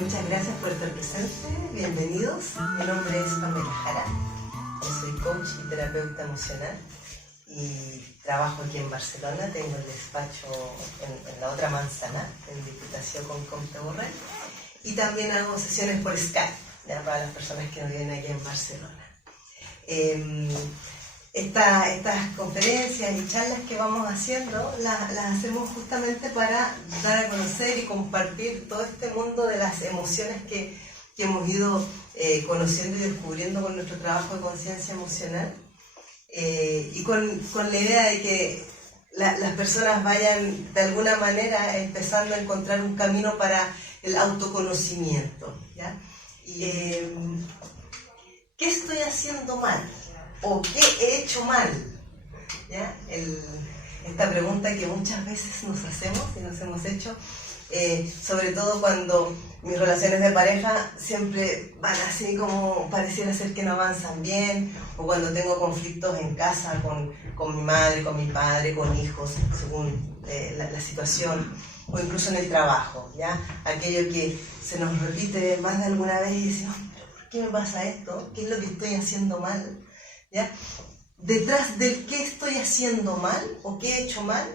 Muchas gracias por estar presente, bienvenidos. Mi nombre es Pamela Jara, yo soy coach y terapeuta emocional y trabajo aquí en Barcelona. Tengo el despacho en la otra manzana, en Diputació con Comte Borrell, y también hago sesiones por Skype, ya, para las personas que no viven aquí en Barcelona. Estas conferencias y charlas que vamos haciendo las hacemos justamente para dar a conocer y compartir todo este mundo de las emociones que hemos ido conociendo y descubriendo con nuestro trabajo de conciencia emocional, y con la idea de que las personas vayan de alguna manera empezando a encontrar un camino para el autoconocimiento, ¿ya? ¿Qué estoy haciendo mal? ¿O qué he hecho mal? ¿Ya? Esta pregunta que muchas veces nos hacemos y nos hemos hecho, sobre todo cuando mis relaciones de pareja siempre van así como pareciera ser que no avanzan bien, o cuando tengo conflictos en casa con mi madre, con mi padre, con hijos, según la situación, o incluso en el trabajo, ¿ya? Aquello que se nos repite más de alguna vez y decimos, ¿por qué me pasa esto? ¿Qué es lo que estoy haciendo mal? ¿Ya? Detrás del qué estoy haciendo mal o qué he hecho mal,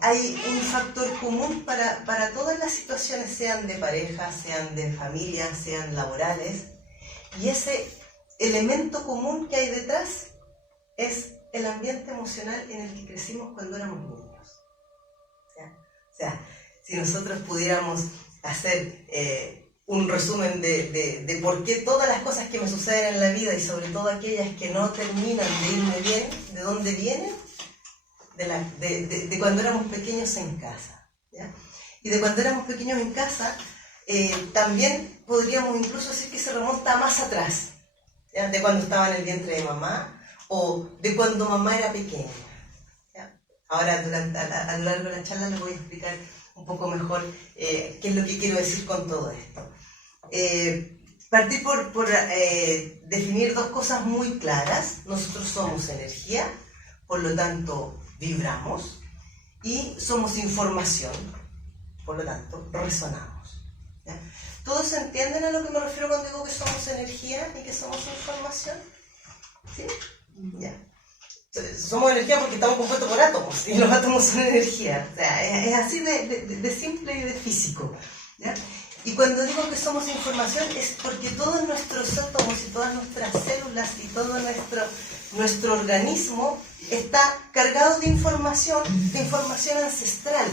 hay un factor común para todas las situaciones, sean de pareja, sean de familia, sean laborales, y ese elemento común que hay detrás es el ambiente emocional en el que crecimos cuando éramos niños. O sea, si nosotros pudiéramos hacer un resumen de por qué todas las cosas que me suceden en la vida, y sobre todo aquellas que no terminan de irme bien, ¿de dónde vienen? De cuando éramos pequeños en casa, ¿ya? Y de cuando éramos pequeños en casa, también podríamos incluso decir que se remonta más atrás, ¿ya? De cuando estaba en el vientre de mamá, o de cuando mamá era pequeña, ¿ya? Ahora, a lo largo de la charla les voy a explicar un poco mejor qué es lo que quiero decir con todo esto. Partir por definir dos cosas muy claras. Nosotros somos energía, por lo tanto vibramos, y somos información, por lo tanto resonamos, ¿ya? ¿Todos entienden a lo que me refiero cuando digo que somos energía y que somos información? ¿Sí? Ya. Somos energía porque estamos compuestos por átomos, y los átomos son energía. O sea, es así de simple y de físico, ¿ya? Y cuando digo que somos información es porque todos nuestros átomos y todas nuestras células y todo nuestro organismo está cargado de información ancestral.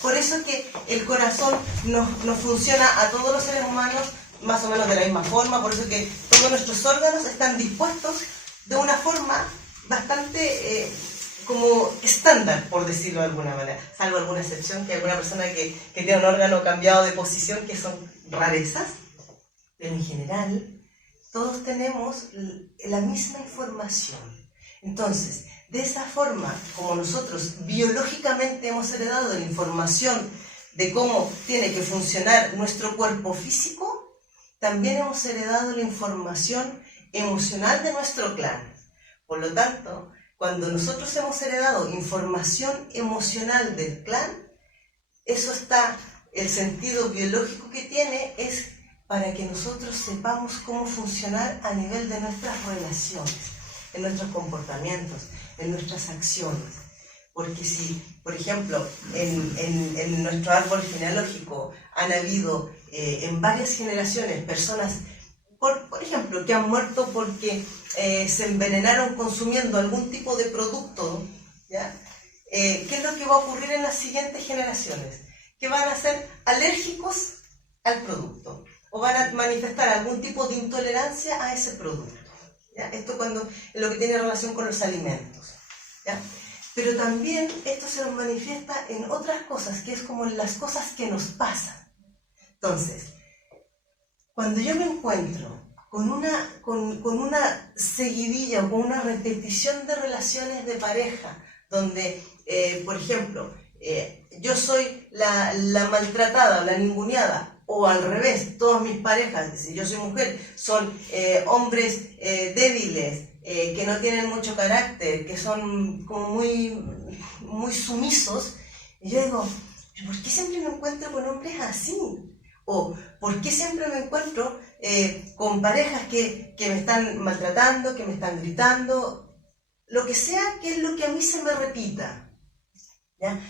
Por eso que el corazón nos funciona a todos los seres humanos más o menos de la misma forma, por eso que todos nuestros órganos están dispuestos de una forma bastante como estándar, por decirlo de alguna manera, salvo alguna excepción, que alguna persona que tiene un órgano cambiado de posición, que son rarezas, pero en general todos tenemos la misma información. Entonces, de esa forma, como nosotros biológicamente hemos heredado la información de cómo tiene que funcionar nuestro cuerpo físico, también hemos heredado la información emocional de nuestro clan. Por lo tanto, cuando nosotros hemos heredado información emocional del clan, eso está, el sentido biológico que tiene es para que nosotros sepamos cómo funcionar a nivel de nuestras relaciones, en nuestros comportamientos, en nuestras acciones. Porque si, por ejemplo, en nuestro árbol genealógico han habido en varias generaciones personas, por ejemplo, que han muerto porque se envenenaron consumiendo algún tipo de producto, ¿ya? ¿Qué es lo que va a ocurrir en las siguientes generaciones? Que van a ser alérgicos al producto, o van a manifestar algún tipo de intolerancia a ese producto, ¿ya? Esto es lo que tiene relación con los alimentos, ¿ya? Pero también esto se nos manifiesta en otras cosas, que es como en las cosas que nos pasan. Entonces, cuando yo me encuentro con una seguidilla o con una repetición de relaciones de pareja, donde, por ejemplo, yo soy la maltratada o la ninguneada, o al revés, todas mis parejas, si yo soy mujer, son hombres débiles, que no tienen mucho carácter, que son como muy sumisos, y yo digo, ¿por qué siempre me encuentro con hombres así? O ¿por qué siempre me encuentro con parejas que me están maltratando, que me están gritando? Lo que sea, que es lo que a mí se me repita, ¿ya?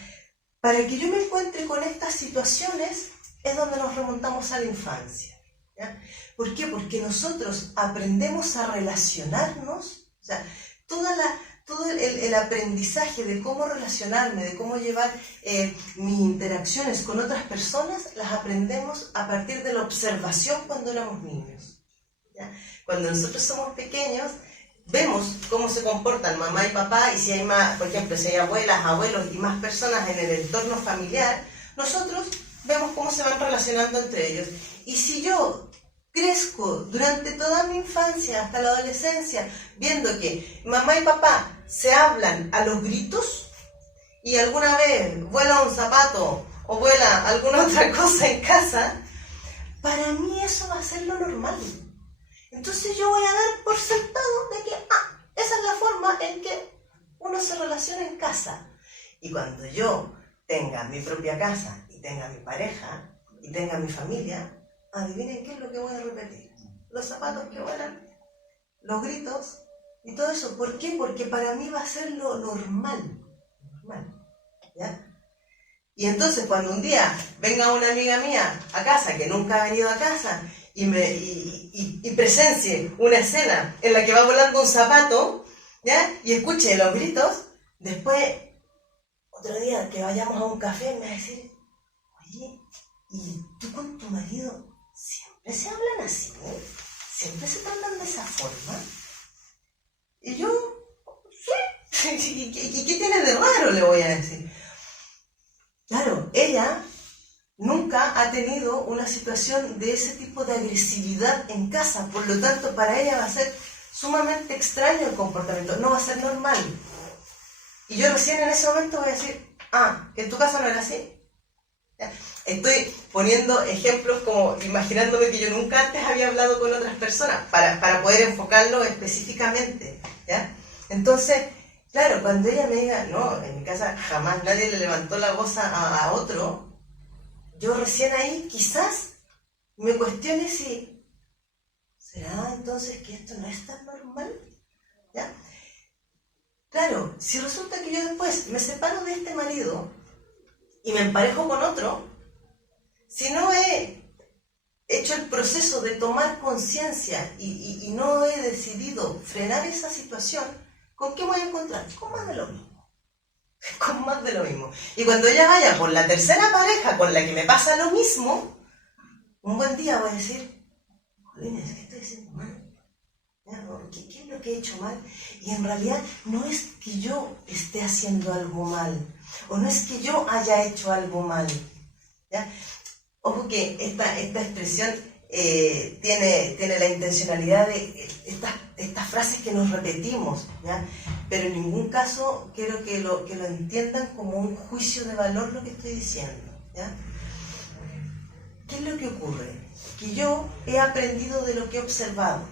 Para que yo me encuentre con estas situaciones es donde nos remontamos a la infancia, ¿ya? ¿Por qué? Porque nosotros aprendemos a relacionarnos, o sea, todo el aprendizaje de cómo relacionarme, de cómo llevar mis interacciones con otras personas, las aprendemos a partir de la observación cuando éramos niños, ¿ya? Cuando nosotros somos pequeños, vemos cómo se comportan mamá y papá, y si hay más, por ejemplo, si hay abuelas, abuelos y más personas en el entorno familiar, nosotros vemos cómo se van relacionando entre ellos. Y si yo crezco durante toda mi infancia hasta la adolescencia viendo que mamá y papá se hablan a los gritos y alguna vez vuela un zapato o vuela alguna otra cosa en casa, para mí eso va a ser lo normal. Entonces yo voy a dar por sentado de que esa es la forma en que uno se relaciona en casa. Y cuando yo tenga mi propia casa y tenga mi pareja y tenga mi familia, adivinen qué es lo que voy a repetir. Los zapatos que vuelan, los gritos y todo eso. ¿Por qué? Porque para mí va a ser lo normal. ¿Ya? Y entonces cuando un día venga una amiga mía a casa que nunca ha venido a casa y presencie una escena en la que va volando un zapato, ¿ya? Y escuche los gritos, después, otro día que vayamos a un café, me va a decir, oye, ¿y tú con tu marido siempre se hablan así? ¿Siempre se tratan de esa forma? Y yo, sí, ¿y qué tiene de raro? Le voy a decir. Claro, ella nunca ha tenido una situación de ese tipo de agresividad en casa, por lo tanto para ella va a ser sumamente extraño el comportamiento, no va a ser normal. Y yo recién en ese momento voy a decir, que en tu casa no era así. Estoy poniendo ejemplos como imaginándome que yo nunca antes había hablado con otras personas para poder enfocarlo específicamente, ¿ya? Entonces, claro, cuando ella me diga, no, en mi casa jamás nadie le levantó la voz a otro, yo recién ahí quizás me cuestione si, ¿será entonces que esto no es tan normal? ¿Ya? Claro, si resulta que yo después me separo de este marido y me emparejo con otro, si no he hecho el proceso de tomar conciencia y no he decidido frenar esa situación, ¿con qué me voy a encontrar? Con más de lo mismo. Con más de lo mismo. Y cuando ella vaya por la tercera pareja con la que me pasa lo mismo, un buen día voy a decir, jolines, ¿qué estoy haciendo mal? ¿Qué es lo que he hecho mal? Y en realidad no es que yo esté haciendo algo mal, o no es que yo haya hecho algo mal, ¿ya? Ojo que esta expresión tiene la intencionalidad de estas frases que nos repetimos, ¿ya? Pero en ningún caso quiero que lo entiendan como un juicio de valor lo que estoy diciendo, ¿ya? ¿Qué es lo que ocurre? Que yo he aprendido de lo que he observado.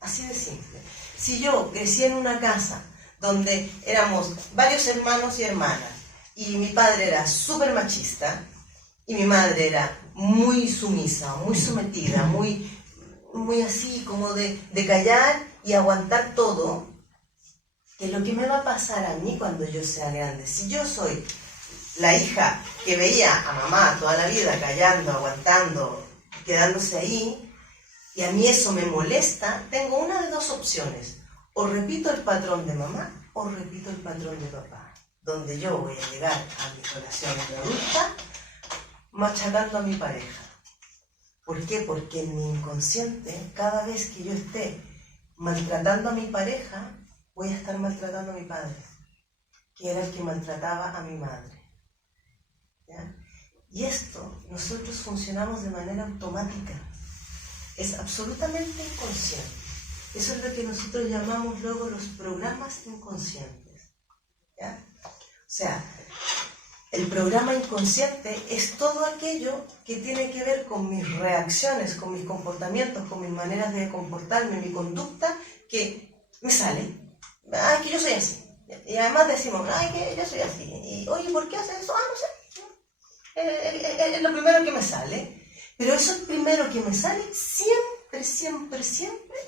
Así de simple. Si yo crecí en una casa donde éramos varios hermanos y hermanas, y mi padre era súper machista, y mi madre era muy sumisa, muy sometida, muy así como de callar y aguantar todo, ¿qué es lo que me va a pasar a mí cuando yo sea grande? Si yo soy la hija que veía a mamá toda la vida callando, aguantando, quedándose ahí, y a mí eso me molesta, tengo una de dos opciones. O repito el patrón de mamá o repito el patrón de papá, donde yo voy a llegar a mis relaciones de adulta machacando a mi pareja. ¿Por qué? Porque en mi inconsciente, cada vez que yo esté maltratando a mi pareja, voy a estar maltratando a mi padre, que era el que maltrataba a mi madre, ¿ya? Y esto, nosotros funcionamos de manera automática. Es absolutamente inconsciente. Eso es lo que nosotros llamamos luego los programas inconscientes, ¿ya? O sea, el programa inconsciente es todo aquello que tiene que ver con mis reacciones, con mis comportamientos, con mis maneras de comportarme, mi conducta, que me sale. Ay, que yo soy así. Y además decimos, ay, que yo soy así. Y, oye, ¿por qué haces eso? No sé. Es lo primero que me sale. Pero eso es primero que me sale, siempre, siempre, siempre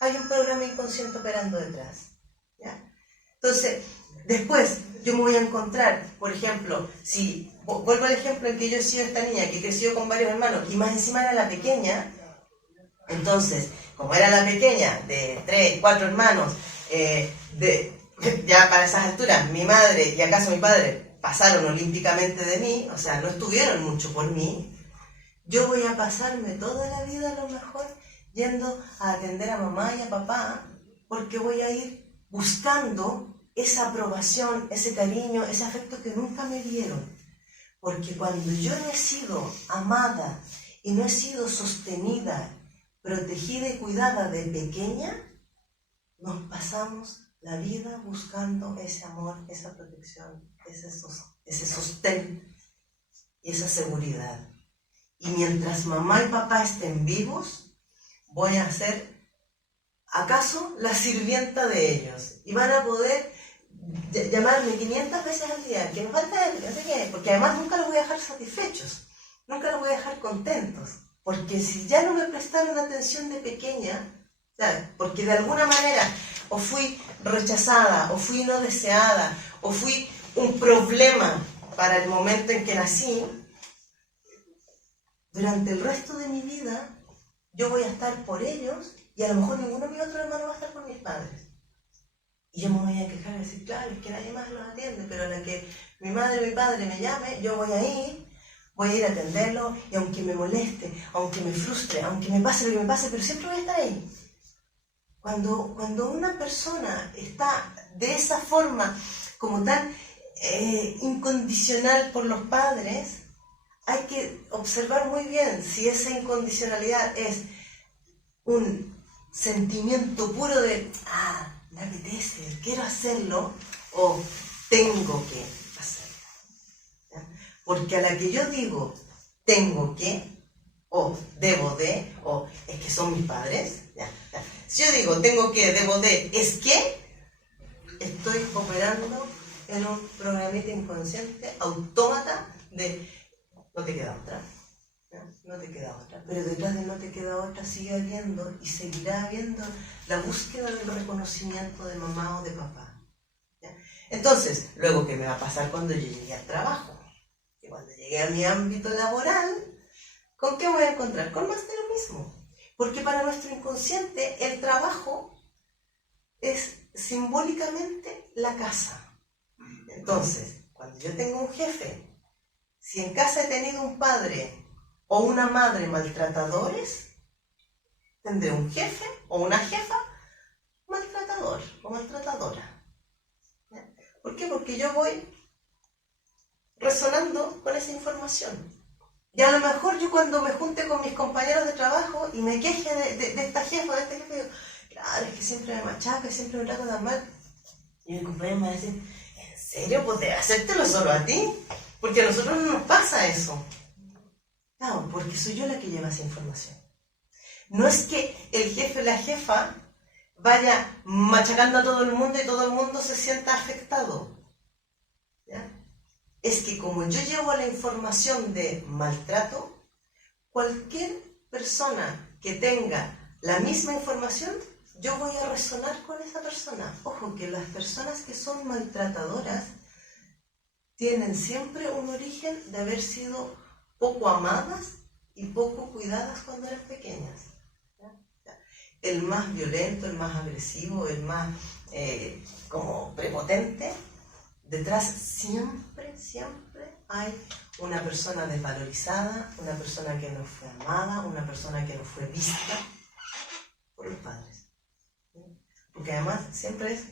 hay un programa inconsciente operando detrás. ¿Ya? Entonces, después yo me voy a encontrar, por ejemplo, si vuelvo al ejemplo en que yo he sido esta niña que creció con varios hermanos y más encima era la pequeña, entonces, como era la pequeña de 3, 4 hermanos, ya para esas alturas, mi madre y acaso mi padre pasaron olímpicamente de mí, o sea, no estuvieron mucho por mí, yo voy a pasarme toda la vida a lo mejor yendo a atender a mamá y a papá, porque voy a ir buscando esa aprobación, ese cariño, ese afecto que nunca me dieron. Porque cuando yo no he sido amada y no he sido sostenida, protegida y cuidada de pequeña, nos pasamos la vida buscando ese amor, esa protección, ese sostén y esa seguridad. Y mientras mamá y papá estén vivos, voy a ser, acaso, la sirvienta de ellos. Y van a poder llamarme 500 veces al día, que me falta esto, que no sé qué, porque además nunca los voy a dejar satisfechos, nunca los voy a dejar contentos. Porque si ya no me prestaron atención de pequeña, ¿sabes? Porque de alguna manera o fui rechazada, o fui no deseada, o fui un problema para el momento en que nací, durante el resto de mi vida yo voy a estar por ellos y a lo mejor ninguno de mis otros hermanos va a estar por mis padres. Y yo me voy a quejar y decir, claro, es que nadie más los atiende, pero a la que mi madre o mi padre me llame, yo voy a ir a atenderlo, y aunque me moleste, aunque me frustre, aunque me pase lo que me pase, pero siempre voy a estar ahí. Cuando una persona está de esa forma, como tan incondicional por los padres, hay que observar muy bien si esa incondicionalidad es un sentimiento puro de, me apetece, quiero hacerlo, o tengo que hacerlo. ¿Ya? Porque a la que yo digo, tengo que, o debo de, o es que son mis padres, ya. Si yo digo, tengo que, debo de, es que, estoy operando en un programita inconsciente, autómata de no te queda otra. No te queda otra, pero detrás de no te queda otra sigue habiendo y seguirá habiendo la búsqueda del reconocimiento de mamá o de papá. ¿Ya? Entonces, luego, ¿qué me va a pasar cuando yo llegue al trabajo? Que cuando llegue a mi ámbito laboral, ¿con qué voy a encontrar? Con más de lo mismo. Porque para nuestro inconsciente el trabajo es simbólicamente la casa. Entonces, cuando yo tengo un jefe, si en casa he tenido un padre o una madre maltratadores, tendré un jefe o una jefa maltratador o maltratadora. ¿Ya? ¿Por qué? Porque yo voy resonando con esa información. Y a lo mejor yo cuando me junte con mis compañeros de trabajo y me queje de esta jefa, de este jefe, digo, claro, es que siempre me machaca, siempre me trata tan mal. Y mi compañero me va a decir, ¿en serio? Pues debe hacértelo solo a ti, porque a nosotros no nos pasa eso. Claro, porque soy yo la que lleva esa información. No es que el jefe o la jefa vaya machacando a todo el mundo y todo el mundo se sienta afectado. ¿Ya? Es que como yo llevo la información de maltrato, cualquier persona que tenga la misma información, yo voy a resonar con esa persona. Ojo, que las personas que son maltratadoras tienen siempre un origen de haber sido poco amadas y poco cuidadas cuando eran pequeñas. ¿Ya? El más violento, el más agresivo, el más como prepotente, detrás siempre hay una persona desvalorizada, una persona que no fue amada, una persona que no fue vista por los padres. ¿Sí? Porque además siempre es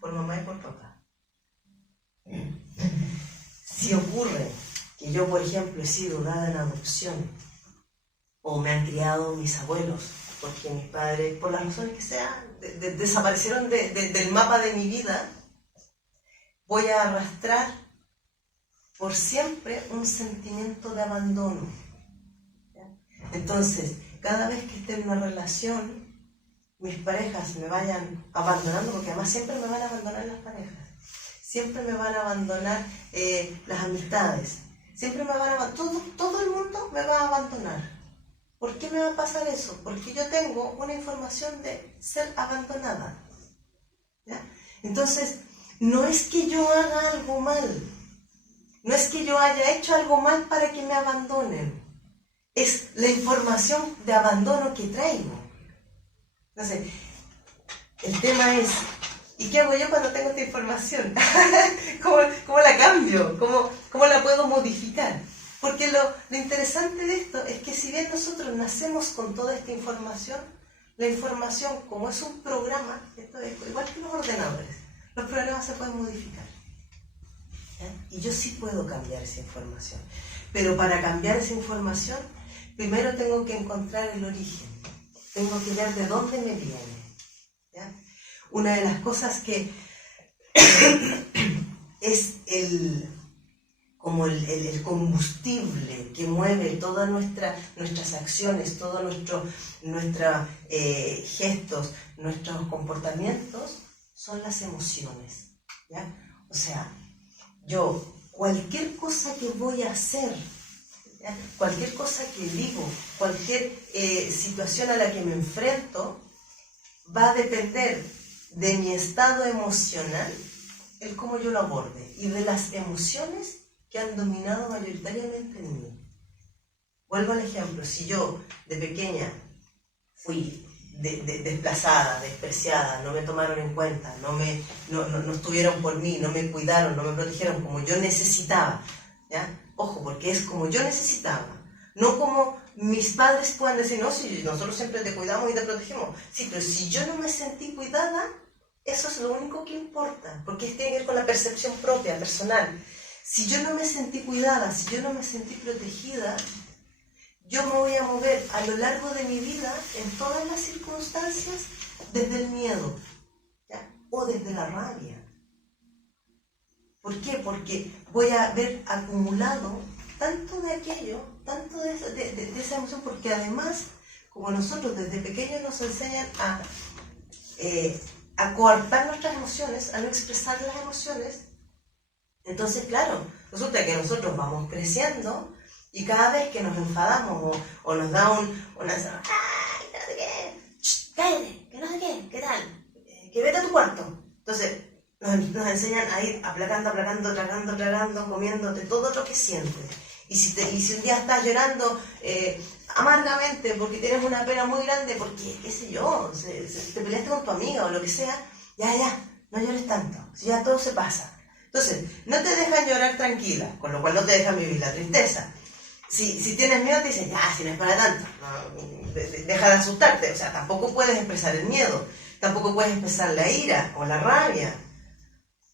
por mamá y por papá. Si ocurre que yo, por ejemplo, he sido dada en adopción o me han criado mis abuelos, porque mis padres, por las razones que sean, desaparecieron del mapa de mi vida, voy a arrastrar por siempre un sentimiento de abandono. ¿Ya? Entonces, cada vez que esté en una relación, mis parejas me vayan abandonando, porque además siempre me van a abandonar las parejas, siempre me van a abandonar las amistades, siempre me van a abandonar, todo el mundo me va a abandonar. ¿Por qué me va a pasar eso? Porque yo tengo una información de ser abandonada. ¿Ya? Entonces, no es que yo haga algo mal, no es que yo haya hecho algo mal para que me abandonen, es la información de abandono que traigo. Entonces, el tema es, ¿y qué hago yo cuando tengo esta información? ¿Cómo la cambio? ¿Cómo la puedo modificar? Porque lo interesante de esto es que si bien nosotros nacemos con toda esta información, la información, como es un programa, esto es igual que los ordenadores, los programas se pueden modificar. ¿Ya? Y yo sí puedo cambiar esa información. Pero para cambiar esa información, primero tengo que encontrar el origen. Tengo que ver de dónde me viene. ¿Ya? Una de las cosas que es como el combustible que mueve todas nuestras acciones, todos nuestros gestos, nuestros comportamientos, son las emociones. ¿Ya? O sea, yo, cualquier cosa que voy a hacer, ¿ya? Cualquier cosa que digo, cualquier situación a la que me enfrento, va a depender de mi estado emocional, el cómo yo lo aborde, y de las emociones que han dominado mayoritariamente en mí. Vuelvo al ejemplo, si yo de pequeña fui desplazada, despreciada, no me tomaron en cuenta, no estuvieron por mí, no me cuidaron, no me protegieron como yo necesitaba, ¿ya? Ojo, porque es como yo necesitaba, no como mis padres puedan decir, no, si nosotros siempre te cuidamos y te protegemos. Sí, pero si yo no me sentí cuidada, eso es lo único que importa, porque tiene que ver con la percepción propia, personal. Si yo no me sentí cuidada, si yo no me sentí protegida, yo me voy a mover a lo largo de mi vida, en todas las circunstancias, desde el miedo, ¿ya? O desde la rabia. ¿Por qué? Porque voy a ver acumulado tanto de aquello, tanto de esa emoción, porque además, como nosotros desde pequeños nos enseñan a coartar nuestras emociones, a no expresar las emociones, entonces, claro, resulta que nosotros vamos creciendo y cada vez que nos enfadamos o nos da una... ¡Ay, que no sé qué! ¡Shh, cállate! ¡Que no sé qué! ¿Qué tal? ¡Que vete a tu cuarto! Entonces, nos enseñan a ir aplacando, tragando, comiéndote todo lo que sientes. Y si un día estás llorando amargamente porque tienes una pena muy grande, porque, qué sé yo, te peleaste con tu amiga o lo que sea, ya, no llores tanto, si ya todo se pasa. Entonces, no te dejan llorar tranquila, con lo cual no te dejan vivir la tristeza. Si tienes miedo, te dicen, ya, si no es para tanto, no, deja de asustarte. O sea, tampoco puedes expresar el miedo, tampoco puedes expresar la ira o la rabia.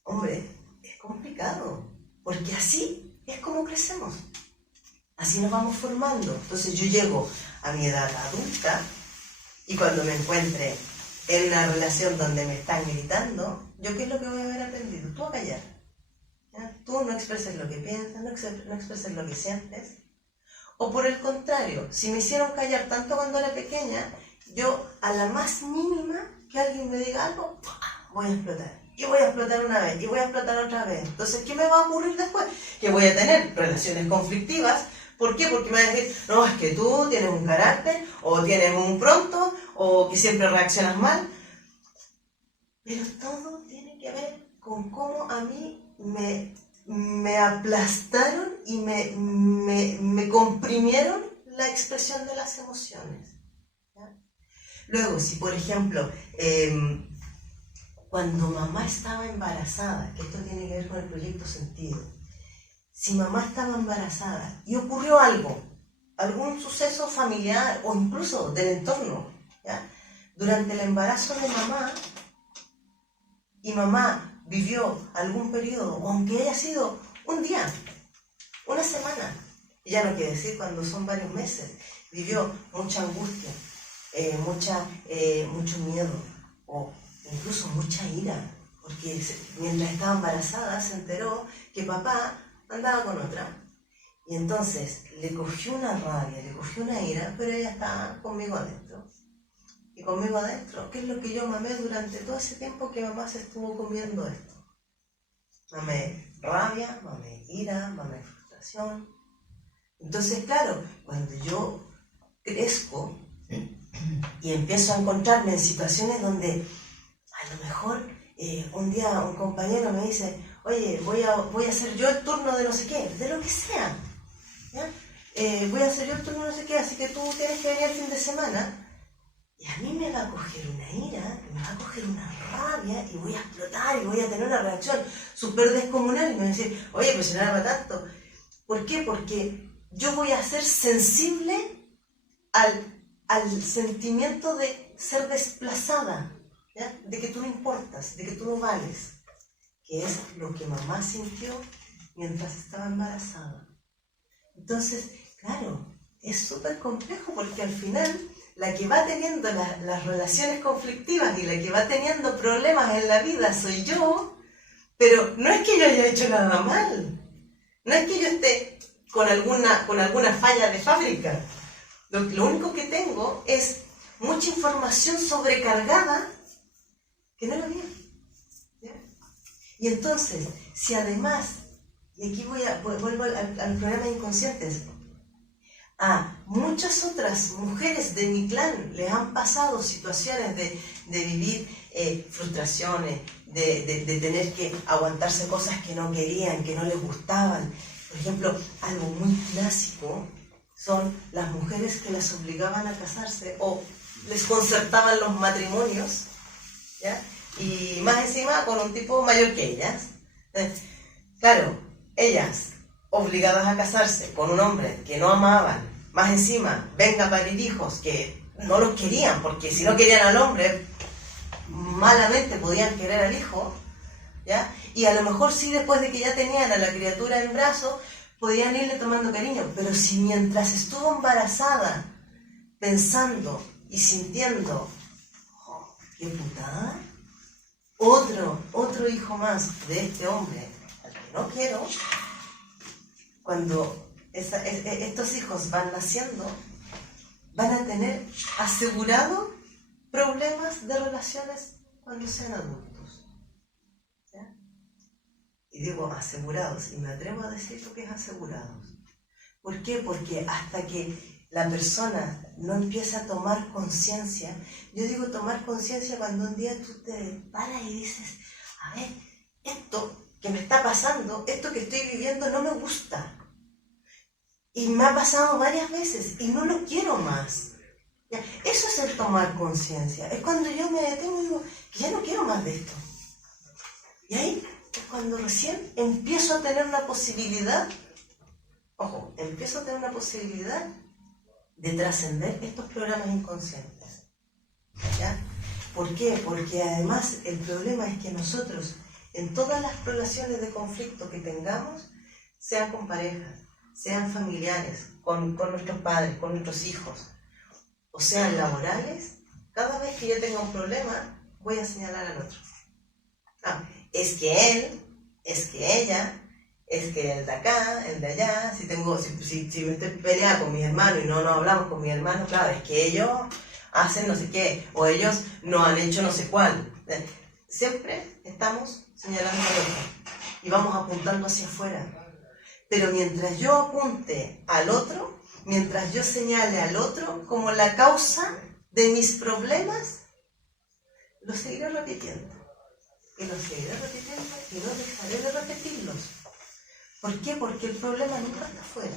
Hombre, es complicado, porque así es como crecemos. Así nos vamos formando. Entonces yo llego a mi edad adulta y cuando me encuentre en una relación donde me están gritando, ¿yo qué es lo que voy a haber aprendido? Tú a callar. ¿Ya? Tú no expreses lo que piensas, no expreses lo que sientes. O por el contrario, si me hicieron callar tanto cuando era pequeña, yo a la más mínima que alguien me diga algo, voy a explotar. Y voy a explotar una vez, y voy a explotar otra vez. Entonces, ¿qué me va a ocurrir después? Que voy a tener relaciones conflictivas. ¿Por qué? Porque me van a decir, no, es que tú tienes un carácter, o tienes un pronto, o que siempre reaccionas mal. Pero todo tiene que ver con cómo a mí me aplastaron y me comprimieron la expresión de las emociones. ¿Ya? Luego, si por ejemplo, cuando mamá estaba embarazada, que esto tiene que ver con el proyecto Sentido, si mamá estaba embarazada y ocurrió algo, algún suceso familiar o incluso del entorno, ¿ya? Durante el embarazo de mamá, y mamá vivió algún periodo, o aunque haya sido un día, una semana, y ya no quiere decir cuando son varios meses, vivió mucha angustia, mucho miedo, o incluso mucha ira, porque mientras estaba embarazada se enteró que papá andaba con otra, y entonces le cogió una rabia, le cogió una ira, pero ella estaba conmigo adentro. Y conmigo adentro, ¿qué es lo que yo mamé durante todo ese tiempo que mamá se estuvo comiendo esto? Mamé rabia, mamé ira, mamé frustración. Entonces, claro, cuando yo crezco y empiezo a encontrarme en situaciones donde a lo mejor un día un compañero me dice, oye, voy a hacer yo el turno de no sé qué, de lo que sea, ¿ya? Voy a hacer yo el turno de no sé qué, así que tú tienes que venir el fin de semana. Y a mí me va a coger una ira, me va a coger una rabia y voy a explotar y voy a tener una reacción súper descomunal y me va a decir, oye, pues no era para tanto. ¿Por qué? Porque yo voy a ser sensible al sentimiento de ser desplazada, ¿ya? De que tú no importas, de que tú no vales, que es lo que mamá sintió mientras estaba embarazada. Entonces, claro, es súper complejo porque al final la que va teniendo las relaciones conflictivas y la que va teniendo problemas en la vida soy yo, pero no es que yo haya hecho nada mal, no es que yo esté con alguna falla de fábrica. Lo único que tengo es mucha información sobrecargada que no es la mía, ¿ya? Y entonces, si además, y aquí vuelvo al programa inconscientes, a muchas otras mujeres de mi clan les han pasado situaciones de vivir frustraciones, de tener que aguantarse cosas que no querían, que no les gustaban. Por ejemplo, algo muy clásico son las mujeres que las obligaban a casarse o les concertaban los matrimonios, ¿ya? Y más encima con un tipo mayor que ellas. Claro, ellas obligadas a casarse con un hombre que no amaban, más encima venga a parir hijos que no los querían, porque si no querían al hombre, malamente podían querer al hijo, ¿ya? Y a lo mejor sí, después de que ya tenían a la criatura en brazos, podían irle tomando cariño, pero si mientras estuvo embarazada, pensando y sintiendo, oh, qué putada, otro hijo más de este hombre al que no quiero, cuando estos hijos van naciendo, van a tener asegurado problemas de relaciones cuando sean adultos, ¿ya? Y digo asegurados, y me atrevo a decir lo que es asegurados. ¿Por qué? Porque hasta que la persona no empieza a tomar conciencia, yo digo tomar conciencia cuando un día tú te paras y dices, a ver, esto que me está pasando, esto que estoy viviendo no me gusta. Y me ha pasado varias veces y no lo quiero más. ¿Ya? Eso es el tomar conciencia. Es cuando yo me detengo y digo que ya no quiero más de esto. Y ahí es cuando recién empiezo a tener una posibilidad, ojo, empiezo a tener una posibilidad de trascender estos programas inconscientes. ¿Ya? ¿Por qué? Porque además el problema es que nosotros, en todas las relaciones de conflicto que tengamos, sean con parejas, sean familiares, con nuestros padres, con nuestros hijos, o sean laborales, cada vez que yo tenga un problema, voy a señalar al otro. Es que él, es que ella, es que el de acá, el de allá, si me estoy peleando con mis hermanos y no hablamos con mis hermanos, claro, es que ellos hacen no sé qué, o ellos no han hecho no sé cuál. Siempre estamos señalando al otro y vamos apuntando hacia afuera. Pero mientras yo apunte al otro, mientras yo señale al otro como la causa de mis problemas, lo seguiré repitiendo. Y lo seguiré repitiendo y no dejaré de repetirlos. ¿Por qué? Porque el problema nunca está afuera.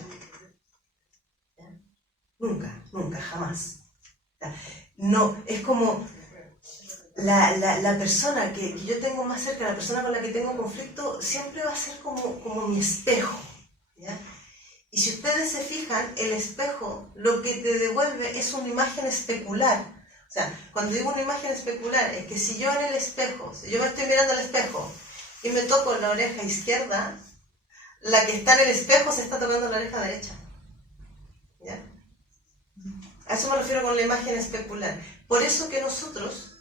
¿Ya? Nunca, jamás. ¿Ya? No, es como la persona que yo tengo más cerca, la persona con la que tengo conflicto, siempre va a ser como mi espejo. ¿Ya? Y si ustedes se fijan, el espejo lo que te devuelve es una imagen especular. O sea, cuando digo una imagen especular, es que si yo en el espejo, si yo me estoy mirando al espejo y me toco la oreja izquierda, la que está en el espejo se está tocando la oreja derecha. ¿Ya? A eso me refiero con la imagen especular. Por eso que nosotros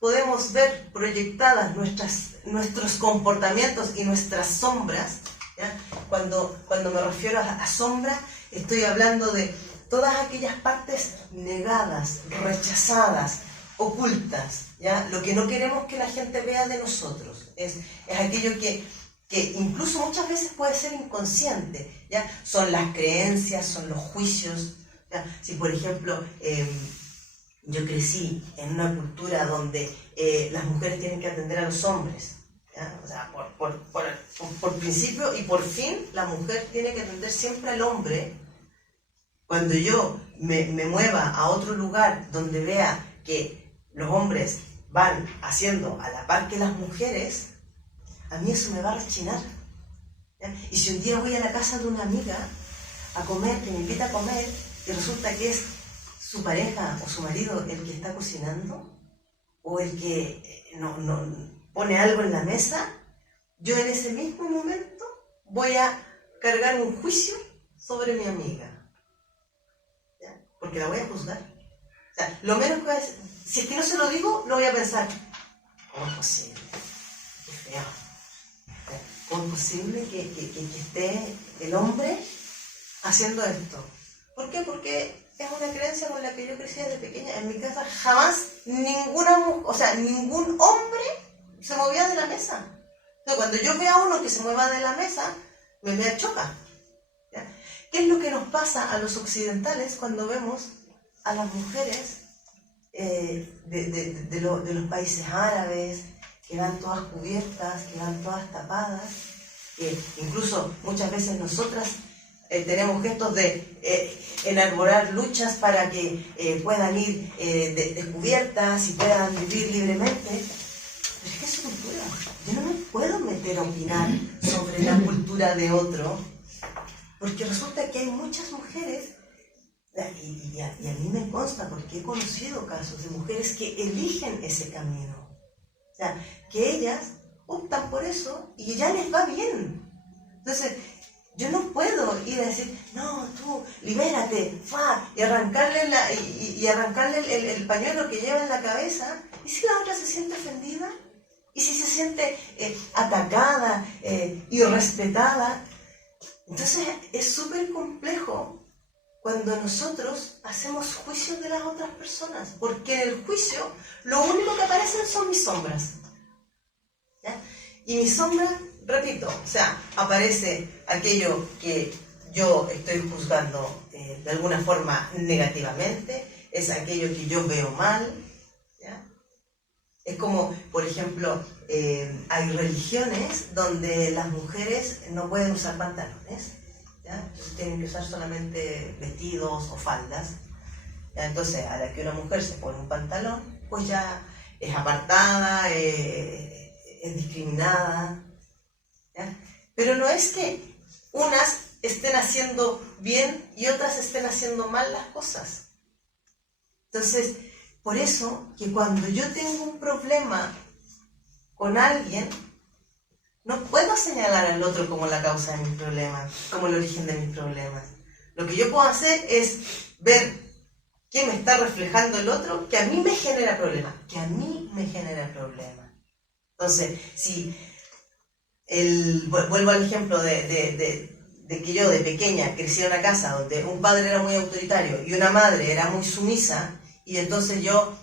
podemos ver proyectadas nuestros comportamientos y nuestras sombras. ¿Ya? Cuando me refiero a sombra, estoy hablando de todas aquellas partes negadas, rechazadas, ocultas, ¿ya? Lo que no queremos que la gente vea de nosotros es aquello que incluso muchas veces puede ser inconsciente, ¿ya? Son las creencias, son los juicios, ¿Ya? Si, por ejemplo, yo crecí en una cultura donde las mujeres tienen que atender a los hombres, ¿ya? O sea, por principio y por fin, la mujer tiene que atender siempre al hombre. Cuando yo me mueva a otro lugar donde vea que los hombres van haciendo a la par que las mujeres, a mí eso me va a rechinar. ¿Ya? Y si un día voy a la casa de una amiga a comer, que me invita a comer, y resulta que es su pareja o su marido el que está cocinando, o el que no pone algo en la mesa, yo en ese mismo momento voy a cargar un juicio sobre mi amiga. ¿Ya? Porque la voy a juzgar. O sea, lo menos que voy a decir, si es que no se lo digo, lo voy a pensar, ¿cómo es posible? Qué feo. ¿Cómo es posible que esté el hombre haciendo esto? ¿Por qué? Porque es una creencia con la que yo crecí desde pequeña. En mi casa jamás ningún hombre se movía de la mesa. Entonces, cuando yo veo a uno que se mueva de la mesa, me choca. ¿Ya? ¿Qué es lo que nos pasa a los occidentales cuando vemos a las mujeres de los países árabes, que van todas cubiertas, que van todas tapadas? Incluso muchas veces nosotras tenemos gestos de enarbolar luchas para que puedan ir descubiertas y puedan vivir libremente. Pero es que es su cultura. Yo no me puedo meter a opinar sobre la cultura de otro, porque resulta que hay muchas mujeres, y a mí me consta porque he conocido casos de mujeres que eligen ese camino. O sea, que ellas optan por eso y ya les va bien. Entonces, yo no puedo ir a decir, no, tú, libérate, y arrancarle el pañuelo que lleva en la cabeza. ¿Y si la otra se siente ofendida? ¿Y si se siente atacada, irrespetada? Entonces, es súper complejo cuando nosotros hacemos juicios de las otras personas, porque en el juicio lo único que aparecen son mis sombras. ¿Ya? Y mis sombras, repito, o sea, aparece aquello que yo estoy juzgando de alguna forma negativamente, es aquello que yo veo mal. ¿Ya? Es como, por ejemplo, hay religiones donde las mujeres no pueden usar pantalones, ¿ya? Tienen que usar solamente vestidos o faldas. ¿Ya? Entonces, a la que una mujer se pone un pantalón, pues ya es apartada, es discriminada. ¿Ya? Pero no es que unas estén haciendo bien y otras estén haciendo mal las cosas. Entonces, por eso que cuando yo tengo un problema con alguien, no puedo señalar al otro como la causa de mis problemas, como el origen de mis problemas. Lo que yo puedo hacer es ver qué me está reflejando el otro, que a mí me genera problemas, Entonces, si vuelvo al ejemplo de que yo de pequeña crecí en una casa donde un padre era muy autoritario y una madre era muy sumisa, y entonces yo,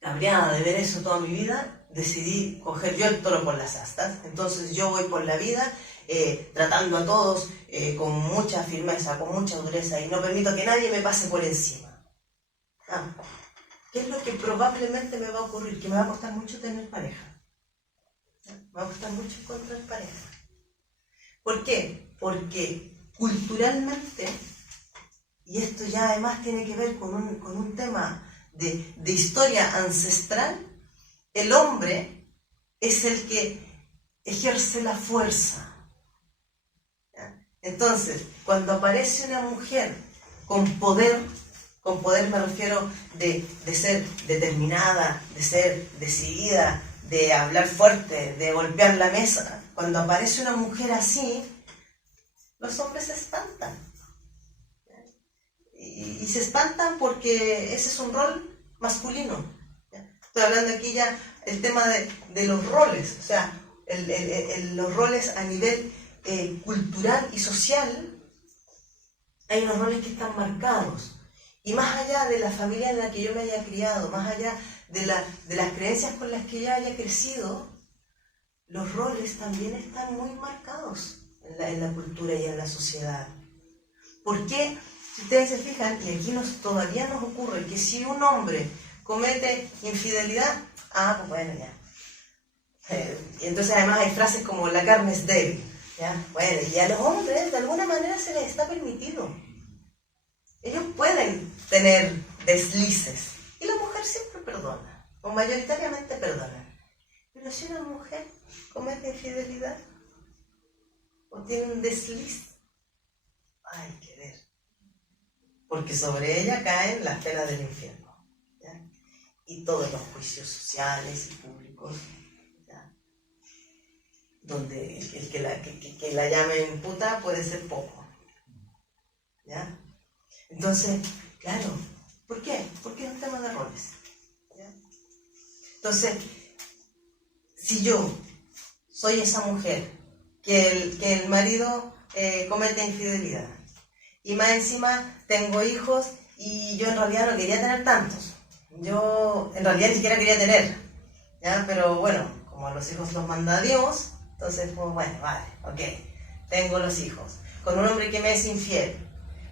cabreada de ver eso toda mi vida, decidí coger yo el toro por las astas. Entonces yo voy por la vida tratando a todos con mucha firmeza, con mucha dureza, y no permito que nadie me pase por encima. ¿Qué es lo que probablemente me va a ocurrir? Que me va a costar mucho tener pareja. Me va a costar mucho encontrar pareja. ¿Por qué? Porque culturalmente, y esto ya además tiene que ver con un tema de historia ancestral, el hombre es el que ejerce la fuerza. ¿Ya? Entonces, cuando aparece una mujer con poder me refiero de ser determinada, de ser decidida, de hablar fuerte, de golpear la mesa, cuando aparece una mujer así, los hombres se espantan. Y se espantan porque ese es un rol masculino. Estoy hablando aquí ya el tema de los roles, o sea, los roles a nivel cultural y social. Hay unos roles que están marcados. Y más allá de la familia en la que yo me haya criado, más allá de las creencias con las que yo haya crecido, los roles también están muy marcados en la cultura y en la sociedad. ¿Por qué Si ustedes se fijan, y aquí todavía nos ocurre que si un hombre comete infidelidad, pues bueno, ya. Y entonces además hay frases como la carne es débil, ¿ya? Bueno, y a los hombres de alguna manera se les está permitido. Ellos pueden tener deslices y la mujer siempre perdona, o mayoritariamente perdona. Pero si una mujer comete infidelidad o tiene un desliz, hay que ver. Porque sobre ella caen las penas del infierno, ¿ya? Y todos los juicios sociales y públicos, ¿ya? Donde el que la llamen puta puede ser poco, ¿ya? Entonces, claro, ¿por qué? Porque es un tema de roles, ¿ya? Entonces, si yo soy esa mujer que el marido comete infidelidad y más encima tengo hijos y yo en realidad no quería tener tantos, yo en realidad ni siquiera quería tener, ¿ya? Pero bueno, como a los hijos los manda Dios, entonces pues bueno, vale, ok, tengo los hijos, con un hombre que me es infiel,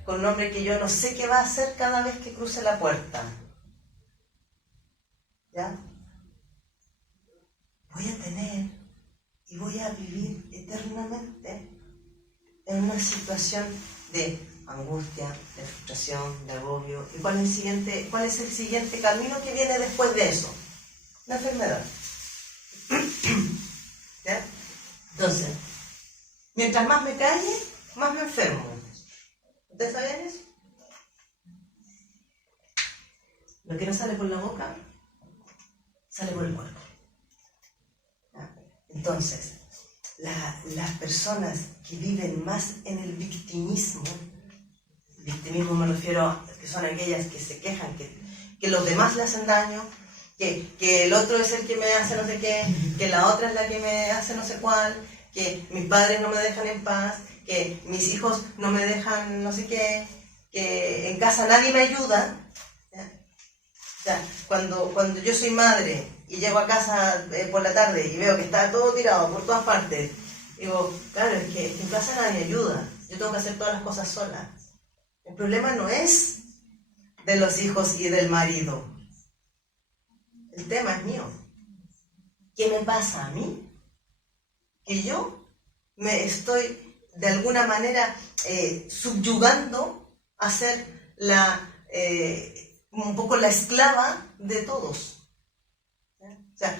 con un hombre que yo no sé qué va a hacer cada vez que cruce la puerta, ¿ya? Voy a tener y voy a vivir eternamente en una situación de angustia, de frustración, de agobio. ¿Y cuál es el siguiente camino que viene después de eso? La enfermedad. ¿Ya? Entonces, mientras más me calle, más me enfermo. ¿Ustedes saben eso? Lo que no sale por la boca, sale por el cuerpo. ¿Ya? Entonces, las personas que viven más en el victimismo me refiero a que son aquellas que se quejan, que los demás le hacen daño, que el otro es el que me hace no sé qué, que la otra es la que me hace no sé cuál, que mis padres no me dejan en paz, que mis hijos no me dejan no sé qué, que en casa nadie me ayuda. ¿Ya? O sea, cuando yo soy madre y llego a casa por la tarde y veo que está todo tirado por todas partes, digo, claro, es que en casa nadie ayuda, yo tengo que hacer todas las cosas sola. El problema no es de los hijos y del marido. El tema es mío. ¿Qué me pasa a mí? Que yo me estoy de alguna manera subyugando a ser un poco la esclava de todos. O sea,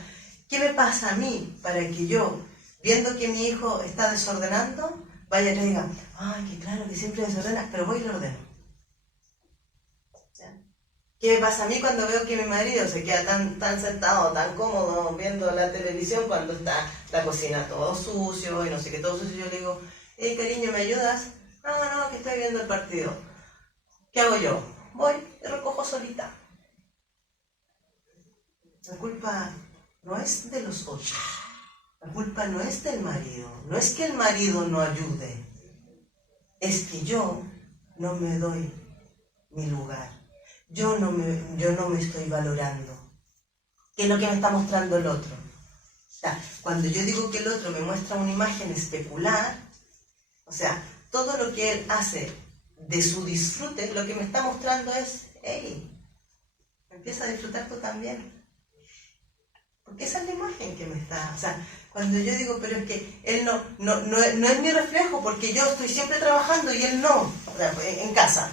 ¿qué me pasa a mí para que yo, viendo que mi hijo está desordenando, vaya y le diga, ay, que claro, que siempre desordena, pero voy y lo ordeno? ¿Ya? ¿Qué me pasa a mí cuando veo que mi marido se queda tan sentado, tan cómodo viendo la televisión cuando está la cocina todo sucio y no sé qué, todo sucio? Yo le digo, hey, cariño, ¿me ayudas? No, que estoy viendo el partido. ¿Qué hago yo? Voy y recojo solita. La culpa no es de los otros. La culpa no es del marido. No es que el marido no ayude. Es que yo no me doy mi lugar. Yo no me estoy valorando. ¿Qué es lo que me está mostrando el otro? O sea, cuando yo digo que el otro me muestra una imagen especular, o sea, todo lo que él hace de su disfrute, lo que me está mostrando es, hey, empieza a disfrutar tú también. Porque esa es la imagen que me está... O sea, cuando yo digo, pero es que él no es mi reflejo, porque yo estoy siempre trabajando y él no, o sea, en casa.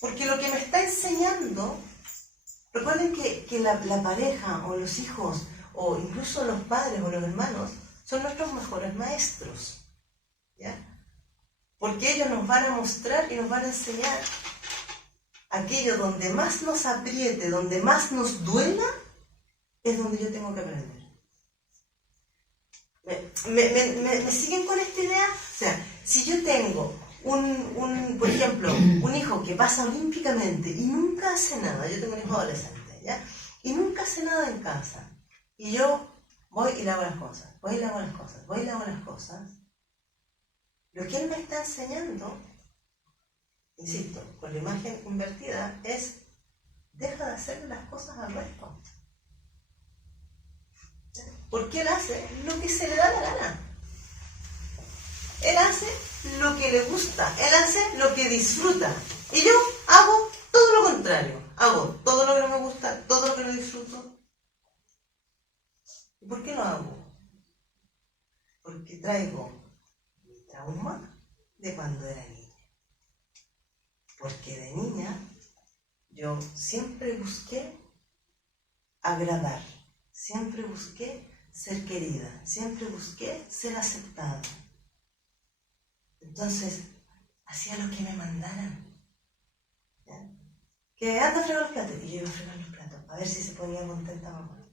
Porque lo que me está enseñando, recuerden que la pareja o los hijos o incluso los padres o los hermanos son nuestros mejores maestros, ¿ya? Porque ellos nos van a mostrar y nos van a enseñar aquello donde más nos apriete, donde más nos duela, es donde yo tengo que aprender. ¿Me siguen con esta idea? O sea, si yo tengo por ejemplo, un hijo que pasa olímpicamente y nunca hace nada, yo tengo un hijo adolescente, ¿ya? Y nunca hace nada en casa, y yo voy y le hago las cosas, voy y le hago las cosas, voy y le hago las cosas, lo que él me está enseñando, insisto, con la imagen invertida, es deja de hacer las cosas al resto. Porque él hace lo que se le da la gana. Él hace lo que le gusta, él hace lo que disfruta. Y yo hago todo lo contrario. Hago todo lo que no me gusta, todo lo que no disfruto. ¿Y por qué lo hago? Porque traigo mi trauma de cuando era niña. Porque de niña yo siempre busqué agradar, siempre busqué ser querida, siempre busqué ser aceptada. Entonces, hacía lo que me mandaran. ¿Ya? Que anda a fregar los platos, y yo iba a fregar los platos, a ver si se ponía contenta mamá.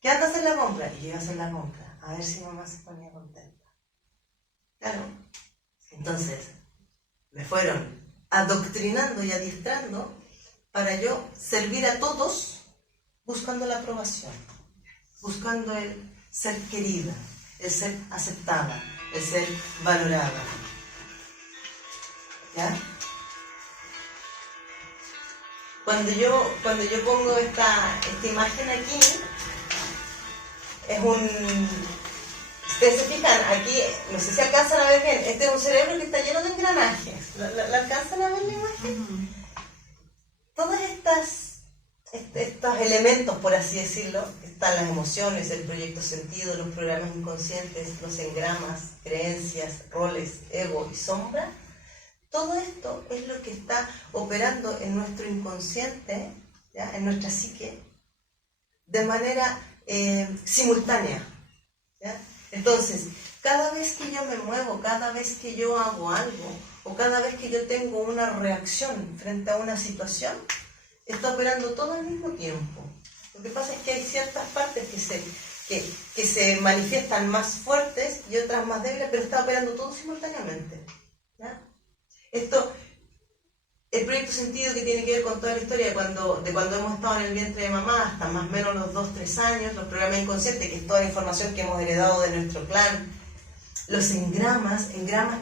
Que anda a hacer la compra, y yo iba a hacer la compra, a ver si mamá se ponía contenta. Claro. Entonces, me fueron adoctrinando y adiestrando para yo servir a todos buscando la aprobación, buscando el ser querida, el ser aceptada, el ser valorada. ¿Ya? Cuando yo pongo esta imagen aquí, es un... Ustedes se fijan, aquí, no sé si alcanzan a ver bien, este es un cerebro que está lleno de engranajes. ¿La alcanzan a ver la imagen? Todos estos elementos, por así decirlo, están las emociones, el proyecto sentido, los programas inconscientes, los engramas, creencias, roles, ego y sombra. Todo esto es lo que está operando en nuestro inconsciente, ¿ya? En nuestra psique, de manera simultánea. ¿Ya? Entonces, cada vez que yo me muevo, cada vez que yo hago algo, o cada vez que yo tengo una reacción frente a una situación, está operando todo al mismo tiempo. Lo que pasa es que hay ciertas partes que se manifiestan más fuertes y otras más débiles, pero está operando todo simultáneamente. ¿Ya? El proyecto sentido que tiene que ver con toda la historia de cuando hemos estado en el vientre de mamá hasta más o menos los 2-3 años, los programas inconscientes, que es toda la información que hemos heredado de nuestro clan, los engramas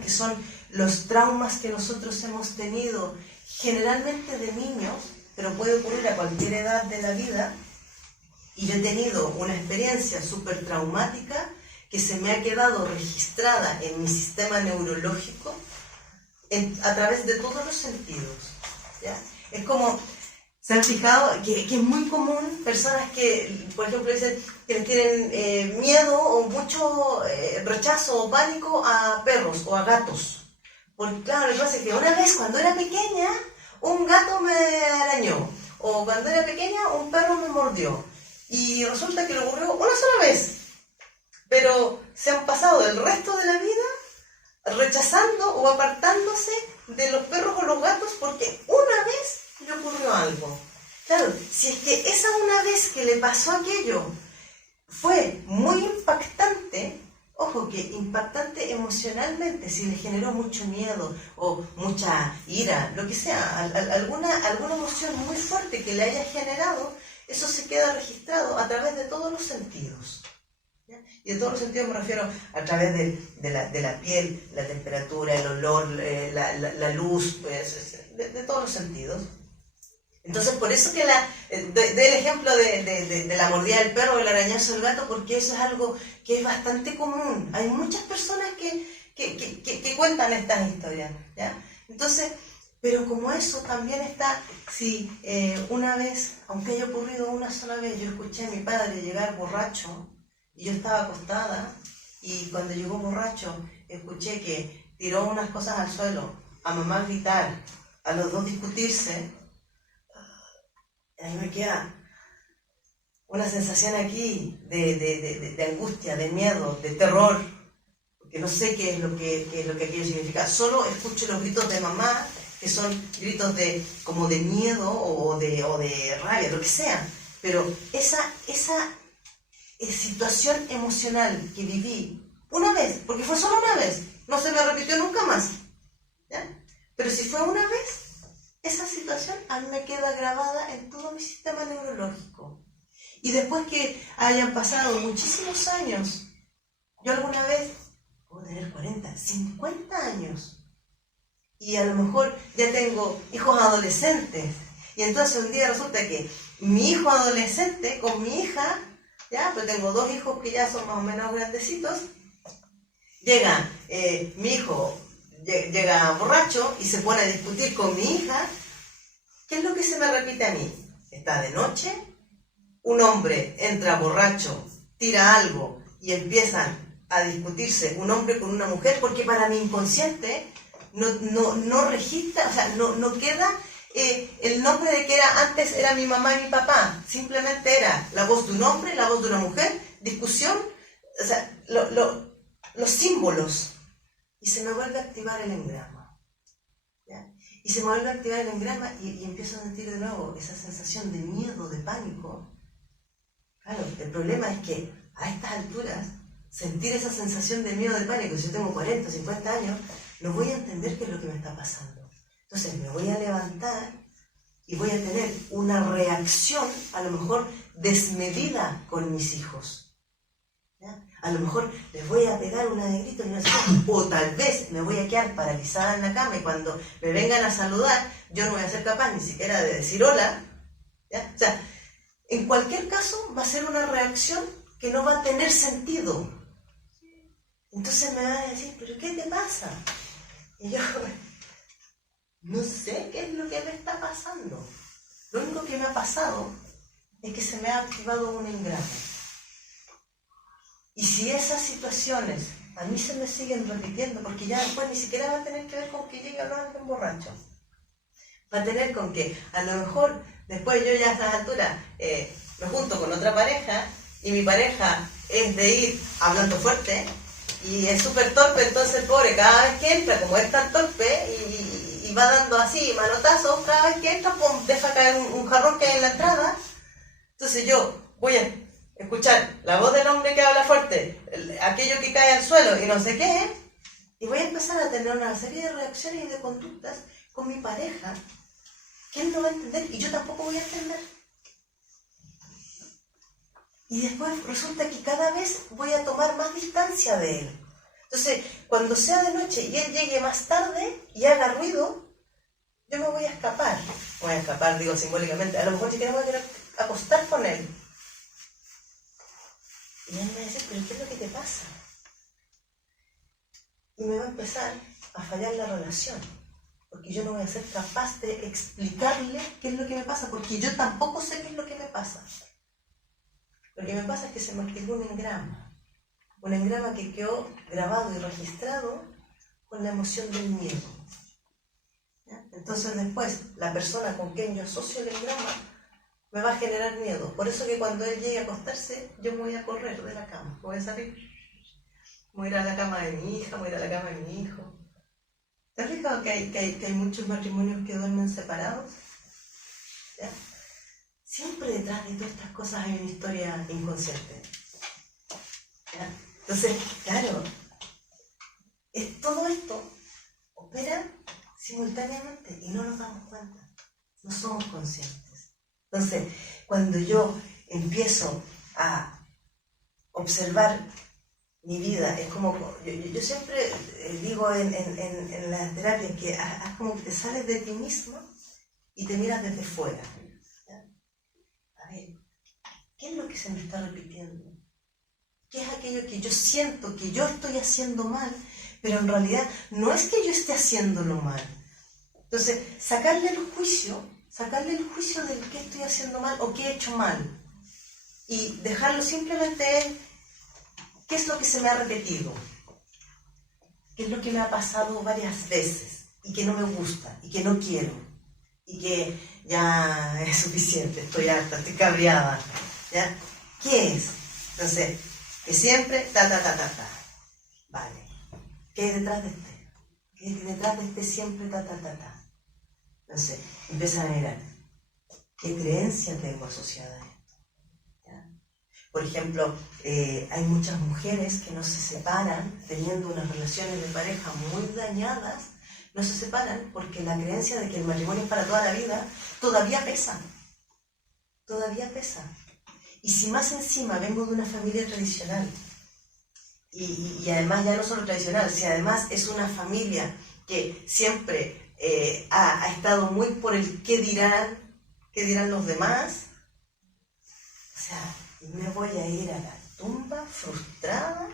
que son los traumas que nosotros hemos tenido generalmente de niños, pero puede ocurrir a cualquier edad de la vida, y yo he tenido una experiencia súper traumática que se me ha quedado registrada en mi sistema neurológico a través de todos los sentidos. ¿Ya? Es como, ¿se han fijado que es muy común personas que, por ejemplo, dicen que les tienen miedo o mucho rechazo o pánico a perros o a gatos? Porque claro, lo que pasa es que una vez cuando era pequeña, un gato me arañó, o cuando era pequeña, un perro me mordió, y resulta que lo ocurrió una sola vez, pero se han pasado el resto de la vida rechazando o apartándose de los perros o los gatos porque una vez le ocurrió algo. Claro, si es que esa una vez que le pasó aquello fue muy impactante, ojo que impactante emocionalmente, si le generó mucho miedo o mucha ira, lo que sea, alguna emoción muy fuerte que le haya generado, eso se queda registrado a través de todos los sentidos. ¿Ya? Y de todos los sentidos me refiero a través de la piel, la temperatura, el olor, la luz, pues, de todos los sentidos. Entonces, por eso que del ejemplo de la mordida del perro o el arañazo del gato, porque eso es algo que es bastante común. Hay muchas personas que cuentan estas historias, ¿ya? Entonces, pero como eso también está, si una vez, aunque haya ocurrido una sola vez, yo escuché a mi padre llegar borracho, y yo estaba acostada, y cuando llegó borracho, escuché que tiró unas cosas al suelo, a mamá gritar, a los dos discutirse. Ahí me queda una sensación aquí de angustia, de miedo, de terror, porque no sé qué es lo que aquello significa. Solo escucho los gritos de mamá, que son gritos como de miedo o de rabia, lo que sea. Pero esa situación emocional que viví una vez, porque fue solo una vez, no se me repitió nunca más, ¿ya? Pero si fue una vez, esa situación a mí me queda grabada en todo mi sistema neurológico. Y después que hayan pasado muchísimos años, yo alguna vez puedo tener 40, 50 años, y a lo mejor ya tengo hijos adolescentes, y entonces un día resulta que mi hijo adolescente con mi hija, ya, pues tengo dos hijos que ya son más o menos grandecitos, llega mi hijo llega borracho y se pone a discutir con mi hija, ¿qué es lo que se me repite a mí? Está de noche, un hombre entra borracho, tira algo y empiezan a discutirse un hombre con una mujer, porque para mi inconsciente no registra, o sea, no queda el nombre de que antes era mi mamá y mi papá, simplemente era la voz de un hombre, la voz de una mujer, discusión, o sea, los símbolos, y se me vuelve a activar el engrama, ¿ya? Y se me vuelve a activar el engrama y empiezo a sentir de nuevo esa sensación de miedo, de pánico. Claro, el problema es que a estas alturas, sentir esa sensación de miedo, de pánico, si yo tengo 40, 50 años, no voy a entender qué es lo que me está pasando. Entonces me voy a levantar y voy a tener una reacción, a lo mejor desmedida con mis hijos, ¿ya? A lo mejor les voy a pegar una de gritos y no sé qué, o tal vez me voy a quedar paralizada en la cama y cuando me vengan a saludar, yo no voy a ser capaz ni siquiera de decir hola, ¿ya? O sea, en cualquier caso va a ser una reacción que no va a tener sentido. Entonces me van a decir, ¿pero qué te pasa? Y yo, no sé qué es lo que me está pasando. Lo único que me ha pasado es que se me ha activado un engrama. Y si esas situaciones a mí se me siguen repitiendo, porque ya después ni siquiera va a tener que ver con que llegue a hablar con borracho. Va a tener con que a lo mejor después yo ya a estas alturas me junto con otra pareja y mi pareja es de ir hablando fuerte y es súper torpe, entonces el pobre cada vez que entra, como es tan torpe y va dando así manotazos, cada vez que entra, pum, deja caer un jarrón que hay en la entrada. Entonces yo voy a escuchar la voz del hombre que habla fuerte, aquello que cae al suelo y no sé qué, y voy a empezar a tener una serie de reacciones y de conductas con mi pareja que él no va a entender y yo tampoco voy a entender. Y después resulta que cada vez voy a tomar más distancia de él. Entonces, cuando sea de noche y él llegue más tarde y haga ruido, yo me voy a escapar. Voy a escapar, digo simbólicamente, a lo mejor yo me voy a querer acostar con él. Y él me va a decir, ¿pero qué es lo que te pasa? Y me va a empezar a fallar la relación. Porque yo no voy a ser capaz de explicarle qué es lo que me pasa, porque yo tampoco sé qué es lo que me pasa. Lo que me pasa es que se me activó un engrama que quedó grabado y registrado con la emoción del miedo, ¿ya? Entonces después, la persona con quien yo asocio el engrama me va a generar miedo. Por eso que cuando él llegue a acostarse, yo me voy a correr de la cama, voy a salir, voy a ir a la cama de mi hija, voy a ir a la cama de mi hijo. ¿Te has fijado que hay muchos matrimonios que duermen separados? ¿Ya? Siempre detrás de todas estas cosas hay una historia inconsciente, ¿ya? Entonces, claro, todo esto opera simultáneamente y no nos damos cuenta, no somos conscientes. Entonces, cuando yo empiezo a observar mi vida, es como, yo siempre digo en la terapia que es como que te sales de ti mismo y te miras desde fuera. ¿Ya? A ver, ¿qué es lo que se me está repitiendo? ¿Qué es aquello que yo siento que yo estoy haciendo mal, pero en realidad no es que yo esté haciéndolo mal? Entonces, sacarle el juicio del qué estoy haciendo mal o qué he hecho mal y dejarlo simplemente en qué es lo que se me ha repetido, qué es lo que me ha pasado varias veces y que no me gusta y que no quiero y que ya es suficiente, estoy harta, estoy cabreada, ¿ya? ¿Qué es? Entonces, que siempre vale, ¿qué hay detrás de este? ¿Qué hay detrás de este siempre Entonces, empieza a mirar qué creencia tengo asociada a esto, ¿ya? Por ejemplo, hay muchas mujeres que no se separan teniendo unas relaciones de pareja muy dañadas, no se separan porque la creencia de que el matrimonio es para toda la vida todavía pesa. Y si más encima vengo de una familia tradicional, y además ya no solo tradicional, si además es una familia que siempre ha estado muy por el qué dirán los demás, o sea, me voy a ir a la tumba frustrada,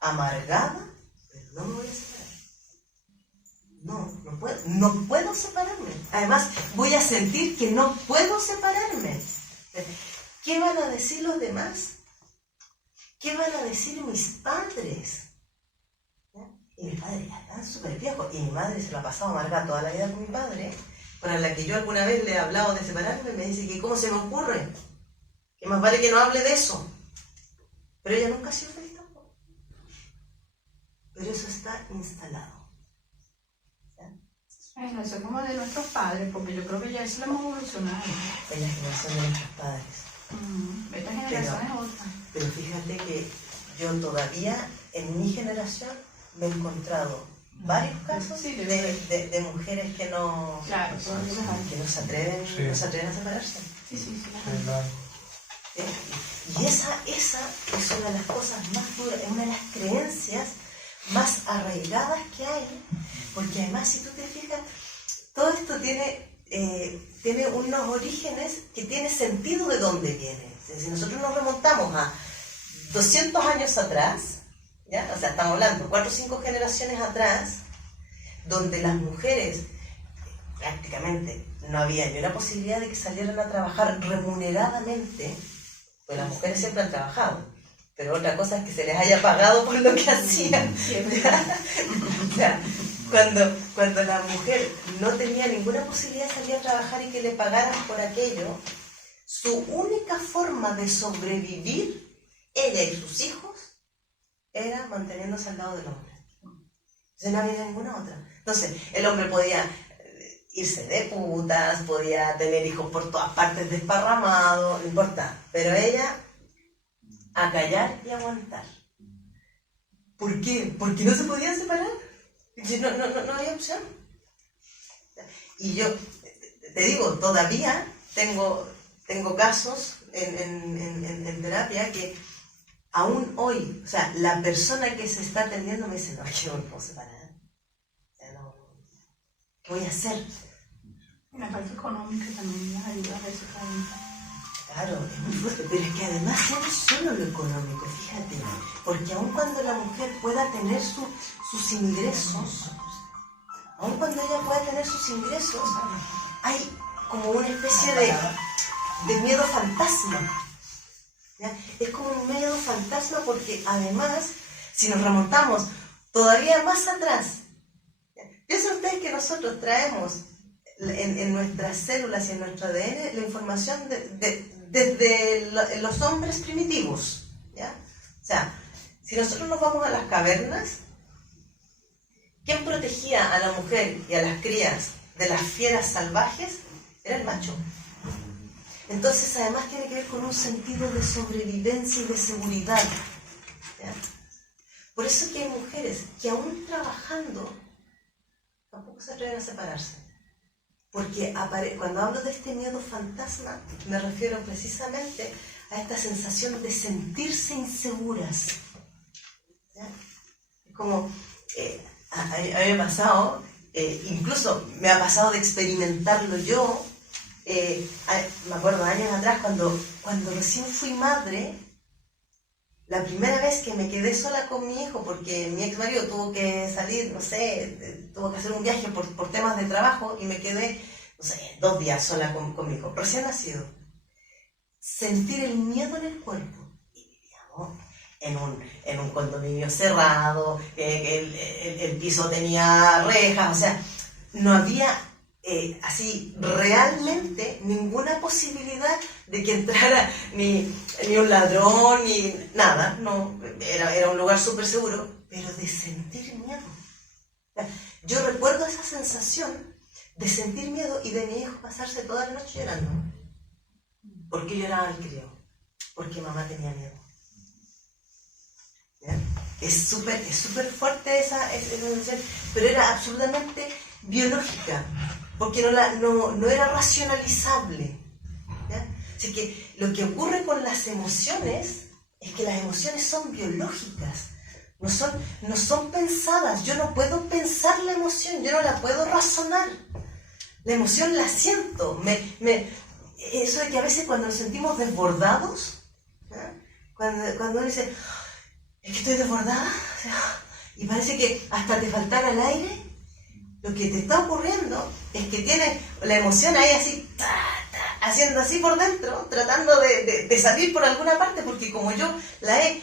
amargada, pero no me voy a separar. no puedo separarme. Además, voy a sentir que no puedo separarme. ¿Qué van a decir los demás? ¿Qué van a decir mis padres? ¿Ya? Y mis padres ya están súper viejos. Y mi madre se lo ha pasado amargada toda la vida con mi padre, para la que yo alguna vez le he hablado de separarme, me dice que cómo se me ocurre, que más vale que no hable de eso. Pero ella nunca ha sido feliz tampoco. Pero eso está instalado. ¿Ya? Bueno, eso es como de nuestros padres, porque yo creo que ya eso lo hemos evolucionado. Es la generación de nuestros padres. Esta generación es otra. Pero fíjate que yo todavía, en mi generación, me he encontrado varios casos de mujeres que no, claro, que no se atreven, sí. no se atreven a separarse. Sí. Y esa es una de las cosas más duras, es una de las creencias más arraigadas que hay, porque además, si tú te fijas, todo esto tiene unos orígenes que tiene sentido de dónde viene. Si nosotros nos remontamos a 200 años atrás, ¿ya? O sea, estamos hablando 4 o 5 generaciones atrás, donde las mujeres prácticamente no había ni una posibilidad de que salieran a trabajar remuneradamente, pues las mujeres siempre han trabajado, pero otra cosa es que se les haya pagado por lo que hacían. O sea, cuando la mujer no tenía ninguna posibilidad de salir a trabajar y que le pagaran por aquello, su única forma de sobrevivir, ella y sus hijos, era manteniéndose al lado del hombre. Entonces no había ninguna otra. Entonces, el hombre podía irse de putas, podía tener hijos por todas partes desparramados, no importa. Pero ella, a callar y aguantar. ¿Por qué? Porque no se podían separar. No había opción. Y yo, te digo, todavía tengo casos en terapia que aún hoy, o sea, la persona que se está atendiendo me dice, no, es que no me puedo separar. O sea, no, ¿qué voy a hacer? La parte económica también nos ayuda a veces también. Claro, es muy fuerte, pero es que además ya no es solo lo económico, fíjate, porque aun cuando la mujer pueda tener sus ingresos, aun cuando ella pueda tener sus ingresos, hay como una especie de miedo fantasma. ¿Ya? Es como un miedo fantasma porque además, si nos remontamos todavía más atrás, piensen ustedes que nosotros traemos en nuestras células y en nuestro ADN la información desde los hombres primitivos, ¿ya? O sea, si nosotros nos vamos a las cavernas, ¿quién protegía a la mujer y a las crías de las fieras salvajes? Era el macho. Entonces, además tiene que ver con un sentido de sobrevivencia y de seguridad, ¿ya? Por eso que hay mujeres que aún trabajando tampoco se atreven a separarse. Porque cuando hablo de este miedo fantasma, me refiero precisamente a esta sensación de sentirse inseguras. ¿Ya? Es como, a mí me ha pasado, incluso me ha pasado de experimentarlo yo. Me acuerdo años atrás, cuando recién fui madre, la primera vez que me quedé sola con mi hijo, porque mi ex marido tuvo que salir, no sé, tuvo que hacer un viaje por temas de trabajo, y me quedé, no sé, 2 días sola con mi hijo, recién nacido. Sentir el miedo en el cuerpo. Y vivíamos en un condominio cerrado, el piso tenía rejas, o sea, no había así realmente ninguna posibilidad de que entrara ni un ladrón ni nada, no, era un lugar súper seguro, pero de sentir miedo. Yo recuerdo esa sensación de sentir miedo y de mi hijo pasarse toda la noche llorando. ¿Por qué lloraba el crío? Porque mamá tenía miedo. ¿Ya? Es súper fuerte esa sensación, pero era absolutamente biológica, porque no era racionalizable. ¿Ya? Así que lo que ocurre con las emociones es que las emociones son biológicas, no son pensadas. Yo no puedo pensar la emoción, yo no la puedo razonar. La emoción la siento. Eso de que a veces cuando nos sentimos desbordados, ¿ya? Cuando uno dice, es que estoy desbordada, y parece que hasta te faltara el aire, lo que te está ocurriendo es que tienes la emoción ahí así, haciendo así por dentro, tratando de salir por alguna parte, porque como yo la he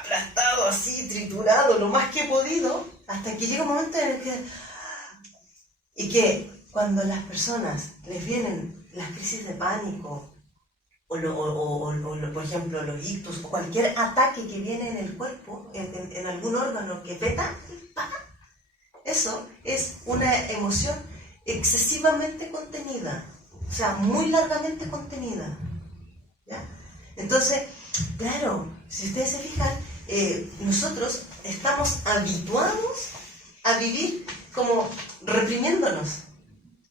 aplastado así, triturado lo más que he podido, hasta que llega un momento en el que... Y que cuando a las personas les vienen las crisis de pánico, por ejemplo, los ictus, o cualquier ataque que viene en el cuerpo, en algún órgano que peta, eso es una emoción excesivamente contenida, o sea, muy largamente contenida, ¿ya? Entonces, claro, si ustedes se fijan, nosotros estamos habituados a vivir como reprimiéndonos,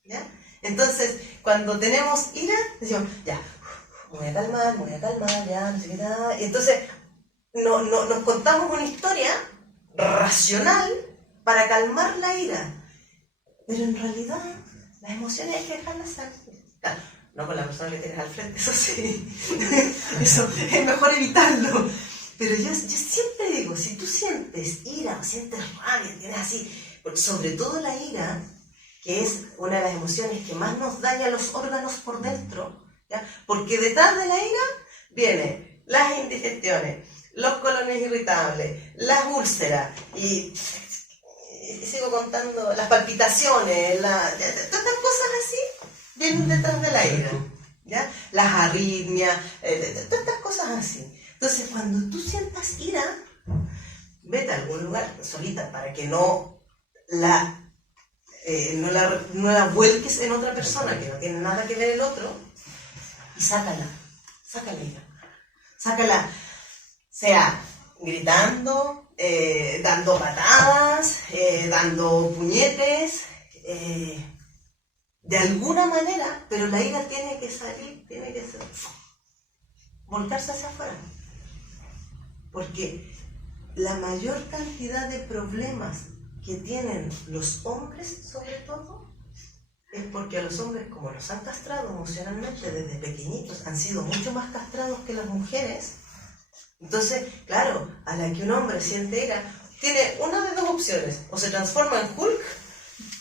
¿ya? Entonces, cuando tenemos ira, decimos, ya, me voy a calmar, ya, no sé qué nada. Y entonces, nos contamos una historia racional para calmar la ira. Pero en realidad, las emociones hay que dejarlas salir. Claro, no con la persona que tienes al frente, eso sí. Eso es mejor evitarlo. Pero yo siempre digo, si tú sientes ira o sientes rabia, tienes así, sobre todo la ira, que es una de las emociones que más nos daña los órganos por dentro, ¿ya? Porque detrás de la ira vienen las indigestiones, los colones irritables, las úlceras, y sigo contando, las palpitaciones, todas estas cosas así vienen detrás de la ira, ¿ya? Las arritmias, todas estas cosas así. Entonces, cuando tú sientas ira, vete a algún lugar solita para que no la vuelques en otra persona que no tiene nada que ver el otro, y sácala ira. Sácala, sea gritando, dando patadas, dando puñetes, de alguna manera, pero la ira tiene que salir, tiene que volcarse hacia afuera. Porque la mayor cantidad de problemas que tienen los hombres, sobre todo, es porque a los hombres, como los han castrado emocionalmente desde pequeñitos, han sido mucho más castrados que las mujeres. Entonces, claro, a la que un hombre siente ira, tiene una de dos opciones: o se transforma en Hulk,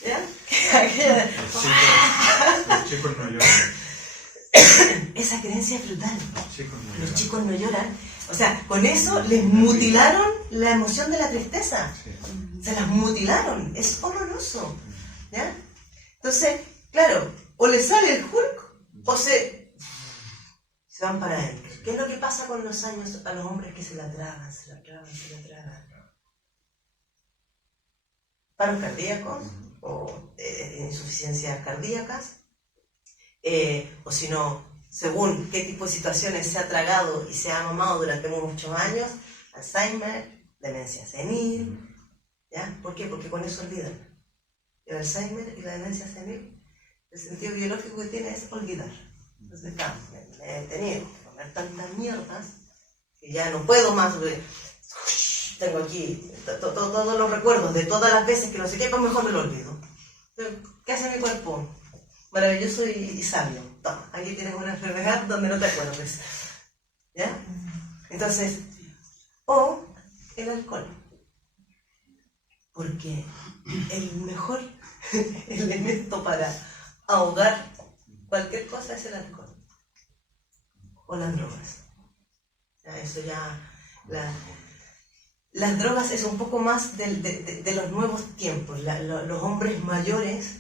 ¿ya? Los chicos no lloran. Esa creencia es brutal. Los chicos no lloran. Los chicos no lloran. O sea, con eso les mutilaron la emoción de la tristeza. Sí. Se las mutilaron. Es horroroso, ¿ya? Entonces, claro, o le sale el Hulk o se van para adentro. ¿Qué es lo que pasa con los años a los hombres que se la tragan? Paros cardíacos o insuficiencias cardíacas, o si no, según qué tipo de situaciones se ha tragado y se ha mamado durante muchos años, Alzheimer, demencia senil, ¿ya? ¿Por qué? Porque con eso olvidan. El Alzheimer y la demencia senil, el sentido biológico que tiene es olvidar. Entonces, claro, me he tenido que comer tantas mierdas que ya no puedo más. Tengo aquí todos los recuerdos de todas las veces que no sé qué, pues mejor me lo olvido. ¿Qué hace mi cuerpo? Maravilloso y sabio. Toma, aquí tienes una enfermedad donde no te acuerdes, ¿ya? Entonces, o el alcohol. Porque el mejor elemento para ahogar cualquier cosa es el alcohol. O las drogas. Ya, eso ya... Las drogas es un poco más de los nuevos tiempos. Los hombres mayores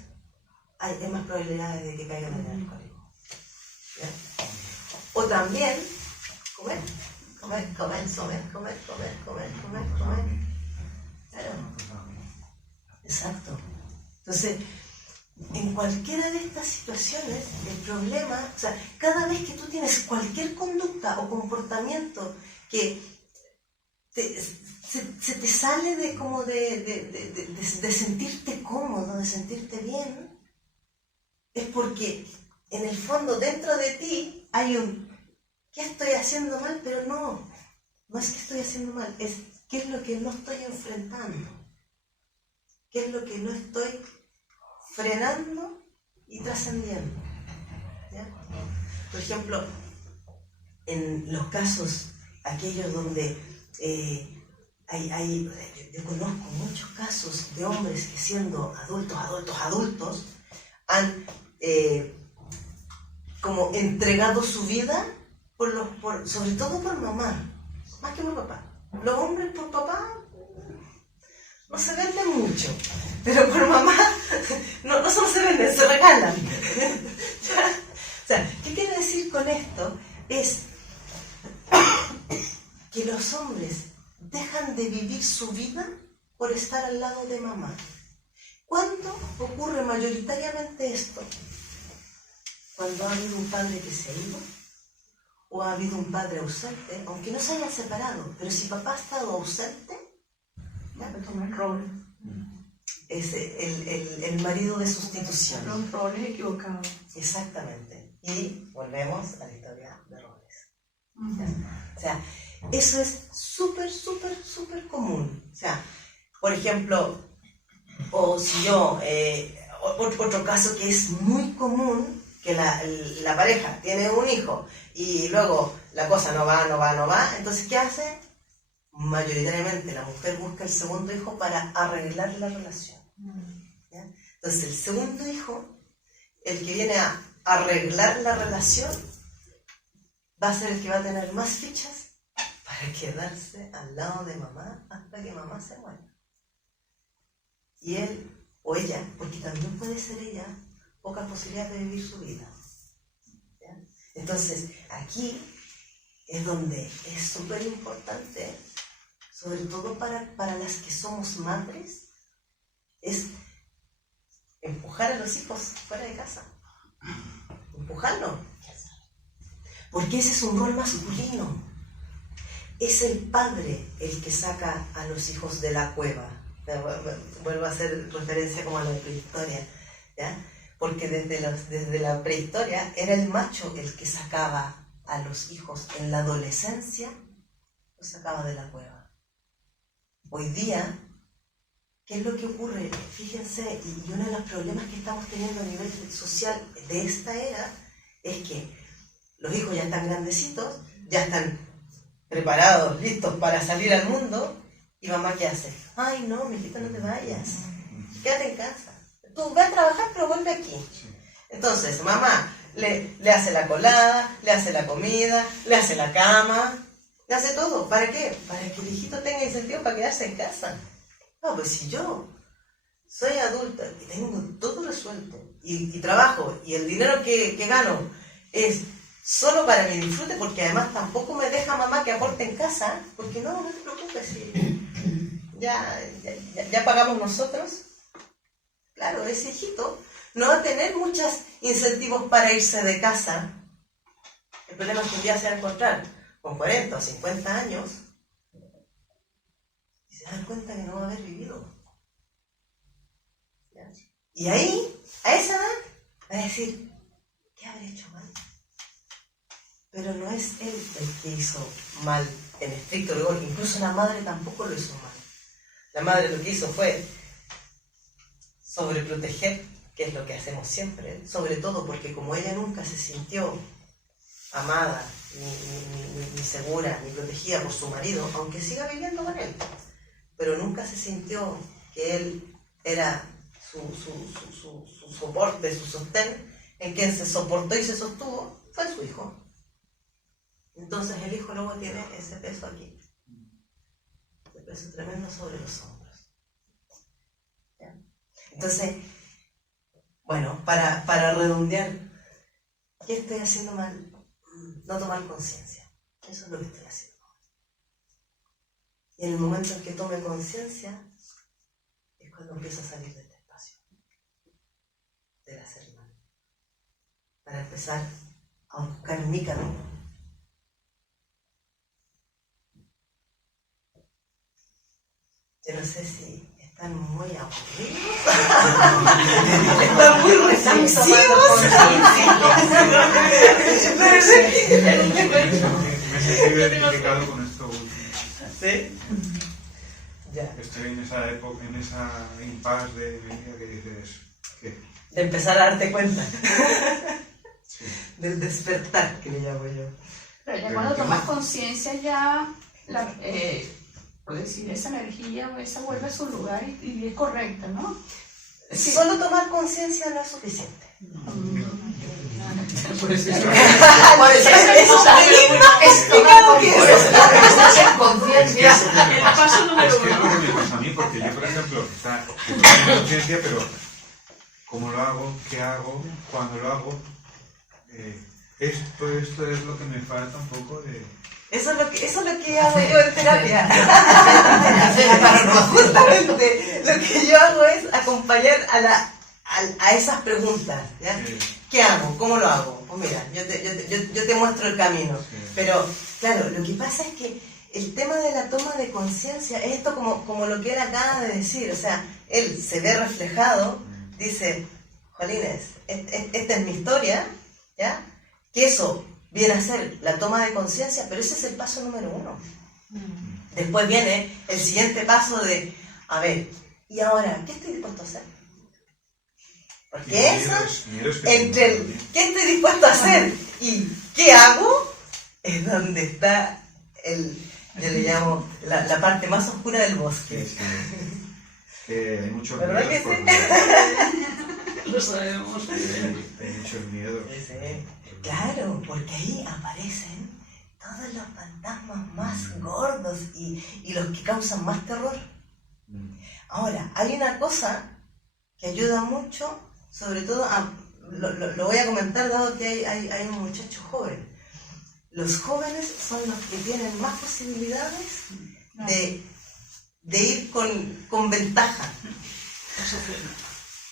hay más probabilidades de que caigan en el alcohólico. ¿Ya? O también comer. Claro. Exacto. Entonces, en cualquiera de estas situaciones, el problema, o sea, cada vez que tú tienes cualquier conducta o comportamiento que se te sale de sentirte cómodo, de sentirte bien, es porque en el fondo, dentro de ti, hay un ¿qué estoy haciendo mal? Pero no es que estoy haciendo mal, es ¿qué es lo que no estoy enfrentando? ¿Qué es lo que no estoy frenando y trascendiendo? ¿Ya? Por ejemplo, en los casos aquellos donde yo conozco muchos casos de hombres que siendo adultos, han como entregado su vida sobre todo por mamá, más que por papá. Los hombres por papá no se venden mucho, pero por mamá no solo se venden, se regalan. O sea, ¿qué quiero decir con esto? Es que los hombres dejan de vivir su vida por estar al lado de mamá. ¿Cuándo ocurre mayoritariamente esto? Cuando ha habido un padre que se ha ido, o ha habido un padre ausente, aunque no se hayan separado, pero si papá ha estado ausente, Ya que toma el rol. es el marido de sustitución. Los roles equivocados. Exactamente. Y volvemos a la historia de roles. O sea, eso es súper común. O sea, por ejemplo, o si yo, otro caso que es muy común, que la pareja tiene un hijo y luego la cosa no va, entonces ¿qué hace? Mayoritariamente la mujer busca el segundo hijo para arreglar la relación. ¿Ya? Entonces el segundo hijo, el que viene a arreglar la relación, va a ser el que va a tener más fichas para quedarse al lado de mamá hasta que mamá se muera. Y él o ella, porque también puede ser ella, pocas posibilidades de vivir su vida. ¿Ya? Entonces, aquí es donde es súper importante, sobre todo para las que somos madres, es empujar a los hijos fuera de casa. Empujarlo. Porque ese es un rol masculino. Es el padre el que saca a los hijos de la cueva. Vuelvo a hacer referencia como a la prehistoria, ¿ya? Porque desde la prehistoria era el macho el que sacaba a los hijos en la adolescencia, los sacaba de la cueva. Hoy día, ¿qué es lo que ocurre? Fíjense, y uno de los problemas que estamos teniendo a nivel social de esta era es que los hijos ya están grandecitos, ya están preparados, listos para salir al mundo, y mamá ¿qué hace? Ay no, mijito, no te vayas, quédate en casa. Tú ve a trabajar, pero vuelve aquí. Entonces, mamá le hace la colada, le hace la comida, le hace la cama, le hace todo. ¿Para qué? Para que el hijito tenga incentivo para quedarse en casa. No, pues si yo soy adulta y tengo todo resuelto, y trabajo, y el dinero que gano es solo para mi disfrute, porque además tampoco me deja mamá que aporte en casa, porque no te preocupes, ya pagamos nosotros. Claro, ese hijito no va a tener muchos incentivos para irse de casa. El problema es que un día se va a encontrar con 40 o 50 años y se dan cuenta que no va a haber vivido. ¿Ya? Y ahí, a esa edad, va a decir, ¿qué habré hecho mal? Pero no es él el que hizo mal en estricto rigor. Incluso la madre tampoco lo hizo mal. La madre lo que hizo fue sobreproteger, que es lo que hacemos siempre, sobre todo porque como ella nunca se sintió amada, ni segura, ni protegida por su marido, aunque siga viviendo con él, pero nunca se sintió que él era su soporte, su sostén, en quien se soportó y se sostuvo, fue su hijo. Entonces el hijo luego tiene ese peso aquí, ese peso tremendo sobre los hombros. ¿Ya? Entonces, bueno, para redondear, ¿qué estoy haciendo mal? No tomar conciencia. Eso es lo que estoy haciendo. Y en el momento en que tome conciencia, es cuando empiezo a salir de este espacio, del hacer mal, para empezar a buscar mi camino. Yo no sé si están muy aburridos, están muy reflexivos. Me he sentido identificado con esto último. ¿Sí? Ya. Estoy en esa época, en esa impasse de mi vida que dices, ¿qué? De empezar a darte cuenta. Sí. Del despertar, que le llamo yo. Pero ya cuando tomas conciencia ya por decir, esa energía o esa vuelve a su lugar y es correcta, ¿no? Sí. Solo tomar conciencia no es suficiente. Por eso Eso estás en conciencia. el paso Es número que es lo uno. que me pasa a mí, porque yo, por ejemplo, yo tengo conciencia, pero ¿cómo lo hago? ¿Qué hago? ¿Cuándo lo hago? Esto es lo que me falta un poco de... Eso es lo que hago yo en terapia. Justamente, lo que yo hago es acompañar a esas preguntas, ¿ya? Sí. ¿Qué hago? ¿Cómo lo hago? Pues mira, yo te muestro el camino. Sí. Pero, claro, lo que pasa es que el tema de la toma de conciencia es esto como lo que él acaba de decir. O sea, él se ve reflejado, dice, jolines, esta es mi historia, ¿ya? Que eso viene a ser la toma de conciencia, pero ese es el paso número 1. Después viene el siguiente paso de, a ver, ¿y ahora qué estoy dispuesto a hacer? Porque eso, entre el qué estoy dispuesto a hacer y qué hago, es donde está yo le llamo la parte más oscura del bosque. Sí, sí. Hay muchos ¿Verdad miedos. que sí? Lo sabemos. Hay muchos miedos. Sí. Claro, porque ahí aparecen todos los fantasmas más gordos y los que causan más terror. Ahora, hay una cosa que ayuda mucho, sobre todo, lo voy a comentar dado que hay un muchacho joven. Los jóvenes son los que tienen más posibilidades de ir con ventaja.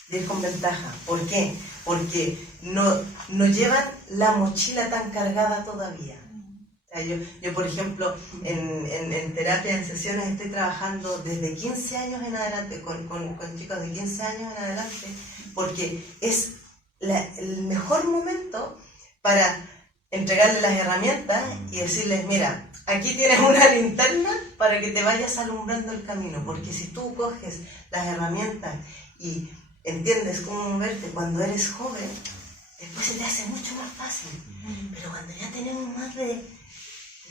De ir con ventaja. ¿Por qué? Porque no llevan la mochila tan cargada todavía. O sea, yo por ejemplo, en terapia, en sesiones, estoy trabajando desde 15 años en adelante, con chicos de 15 años en adelante, porque es el mejor momento para entregarles las herramientas y decirles, mira, aquí tienes una linterna para que te vayas alumbrando el camino, porque si tú coges las herramientas y entiendes cómo moverte cuando eres joven, después se te hace mucho más fácil. Pero cuando ya tenemos más de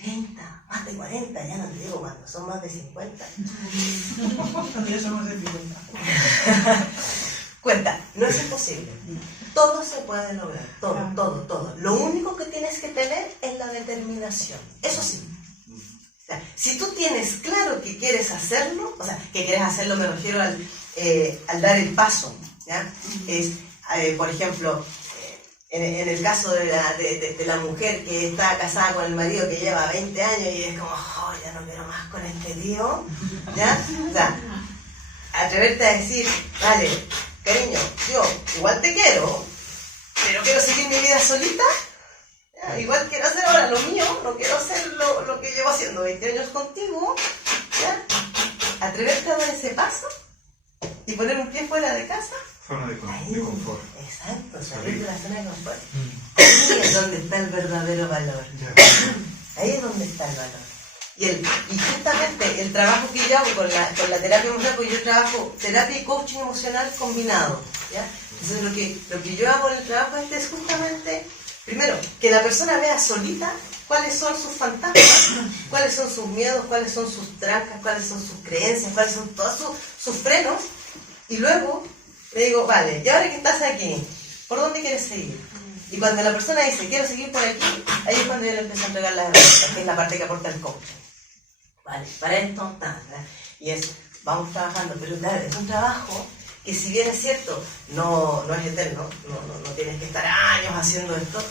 30, más de 40, ya no te digo cuando son más de 50. Cuando ya somos de 50. Cuenta, no es imposible. Todo se puede lograr, todo. Lo único que tienes que tener es la determinación. Eso sí. O sea, si tú tienes claro que quieres hacerlo, o sea, que quieres hacerlo, me refiero al dar el paso, ¿ya? Es, por ejemplo, en el caso de la mujer que está casada con el marido que lleva 20 años y es como, oh, ya no quiero más con este tío, ¿ya? O sea, atreverte a decir, vale, cariño, yo igual te quiero, pero quiero seguir mi vida solita. Ya, igual quiero hacer ahora lo mío, no quiero hacer lo que llevo haciendo 20 años contigo. ¿Ya? Atreverte a dar ese paso y poner un pie fuera de casa. Zona de confort. Exacto, salir de la zona de confort. Ahí es donde está el verdadero valor. Ahí es donde está el valor. Y justamente el trabajo que yo hago con la terapia emocional, pues yo trabajo terapia y coaching emocional combinado, ¿ya? Entonces lo que yo hago en el trabajo es justamente, primero, que la persona vea solita cuáles son sus fantasmas, cuáles son sus miedos, cuáles son sus trancas, cuáles son sus creencias, cuáles son todos sus frenos, y luego le digo, vale, y ahora que estás aquí, ¿por dónde quieres seguir? Y cuando la persona dice, quiero seguir por aquí, ahí es cuando yo le empiezo a entregar las herramientas, que es la parte que aporta el coaching. Vale, para esto, y eso, vamos trabajando, pero claro, es un trabajo que si bien es cierto, no es eterno, no tienes que estar años haciendo esto,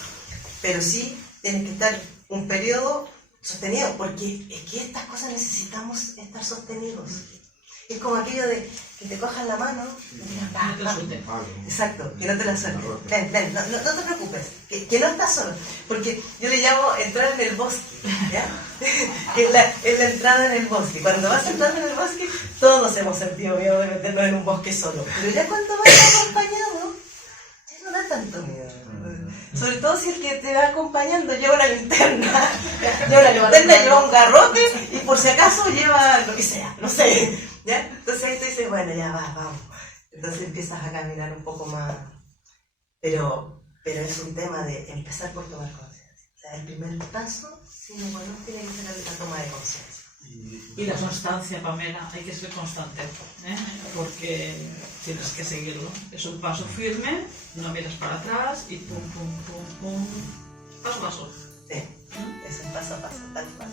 pero sí tienes que estar un periodo sostenido, porque es que estas cosas necesitamos estar sostenidos. Es como aquello de que te cojan la mano y digas, va. Exacto, que no te la suelten. Ven, no te preocupes, que no estás solo. Porque yo le llamo entrar en el bosque, ¿ya? es la entrada en el bosque. Cuando vas entrando en el bosque, todos hemos sentido miedo de meternos en un bosque solo. Pero ya cuando vas acompañado, ya no da tanto miedo. Sobre todo si el que te va acompañando lleva una linterna, lleva un garrote y por si acaso lleva lo que sea, no sé. ¿Ya? Entonces ahí tú dices, bueno, ya vamos. Entonces empiezas a caminar un poco más. Pero es un tema de empezar por tomar conciencia. O sea, el primer paso, si no conozco, tiene que ser la toma de conciencia. Y la constancia, Pamela, hay que ser constante, ¿eh? Porque tienes que seguirlo. Es un paso firme, no miras para atrás y pum, pum, pum, pum, paso a paso. Sí, es un paso a paso, tal cual.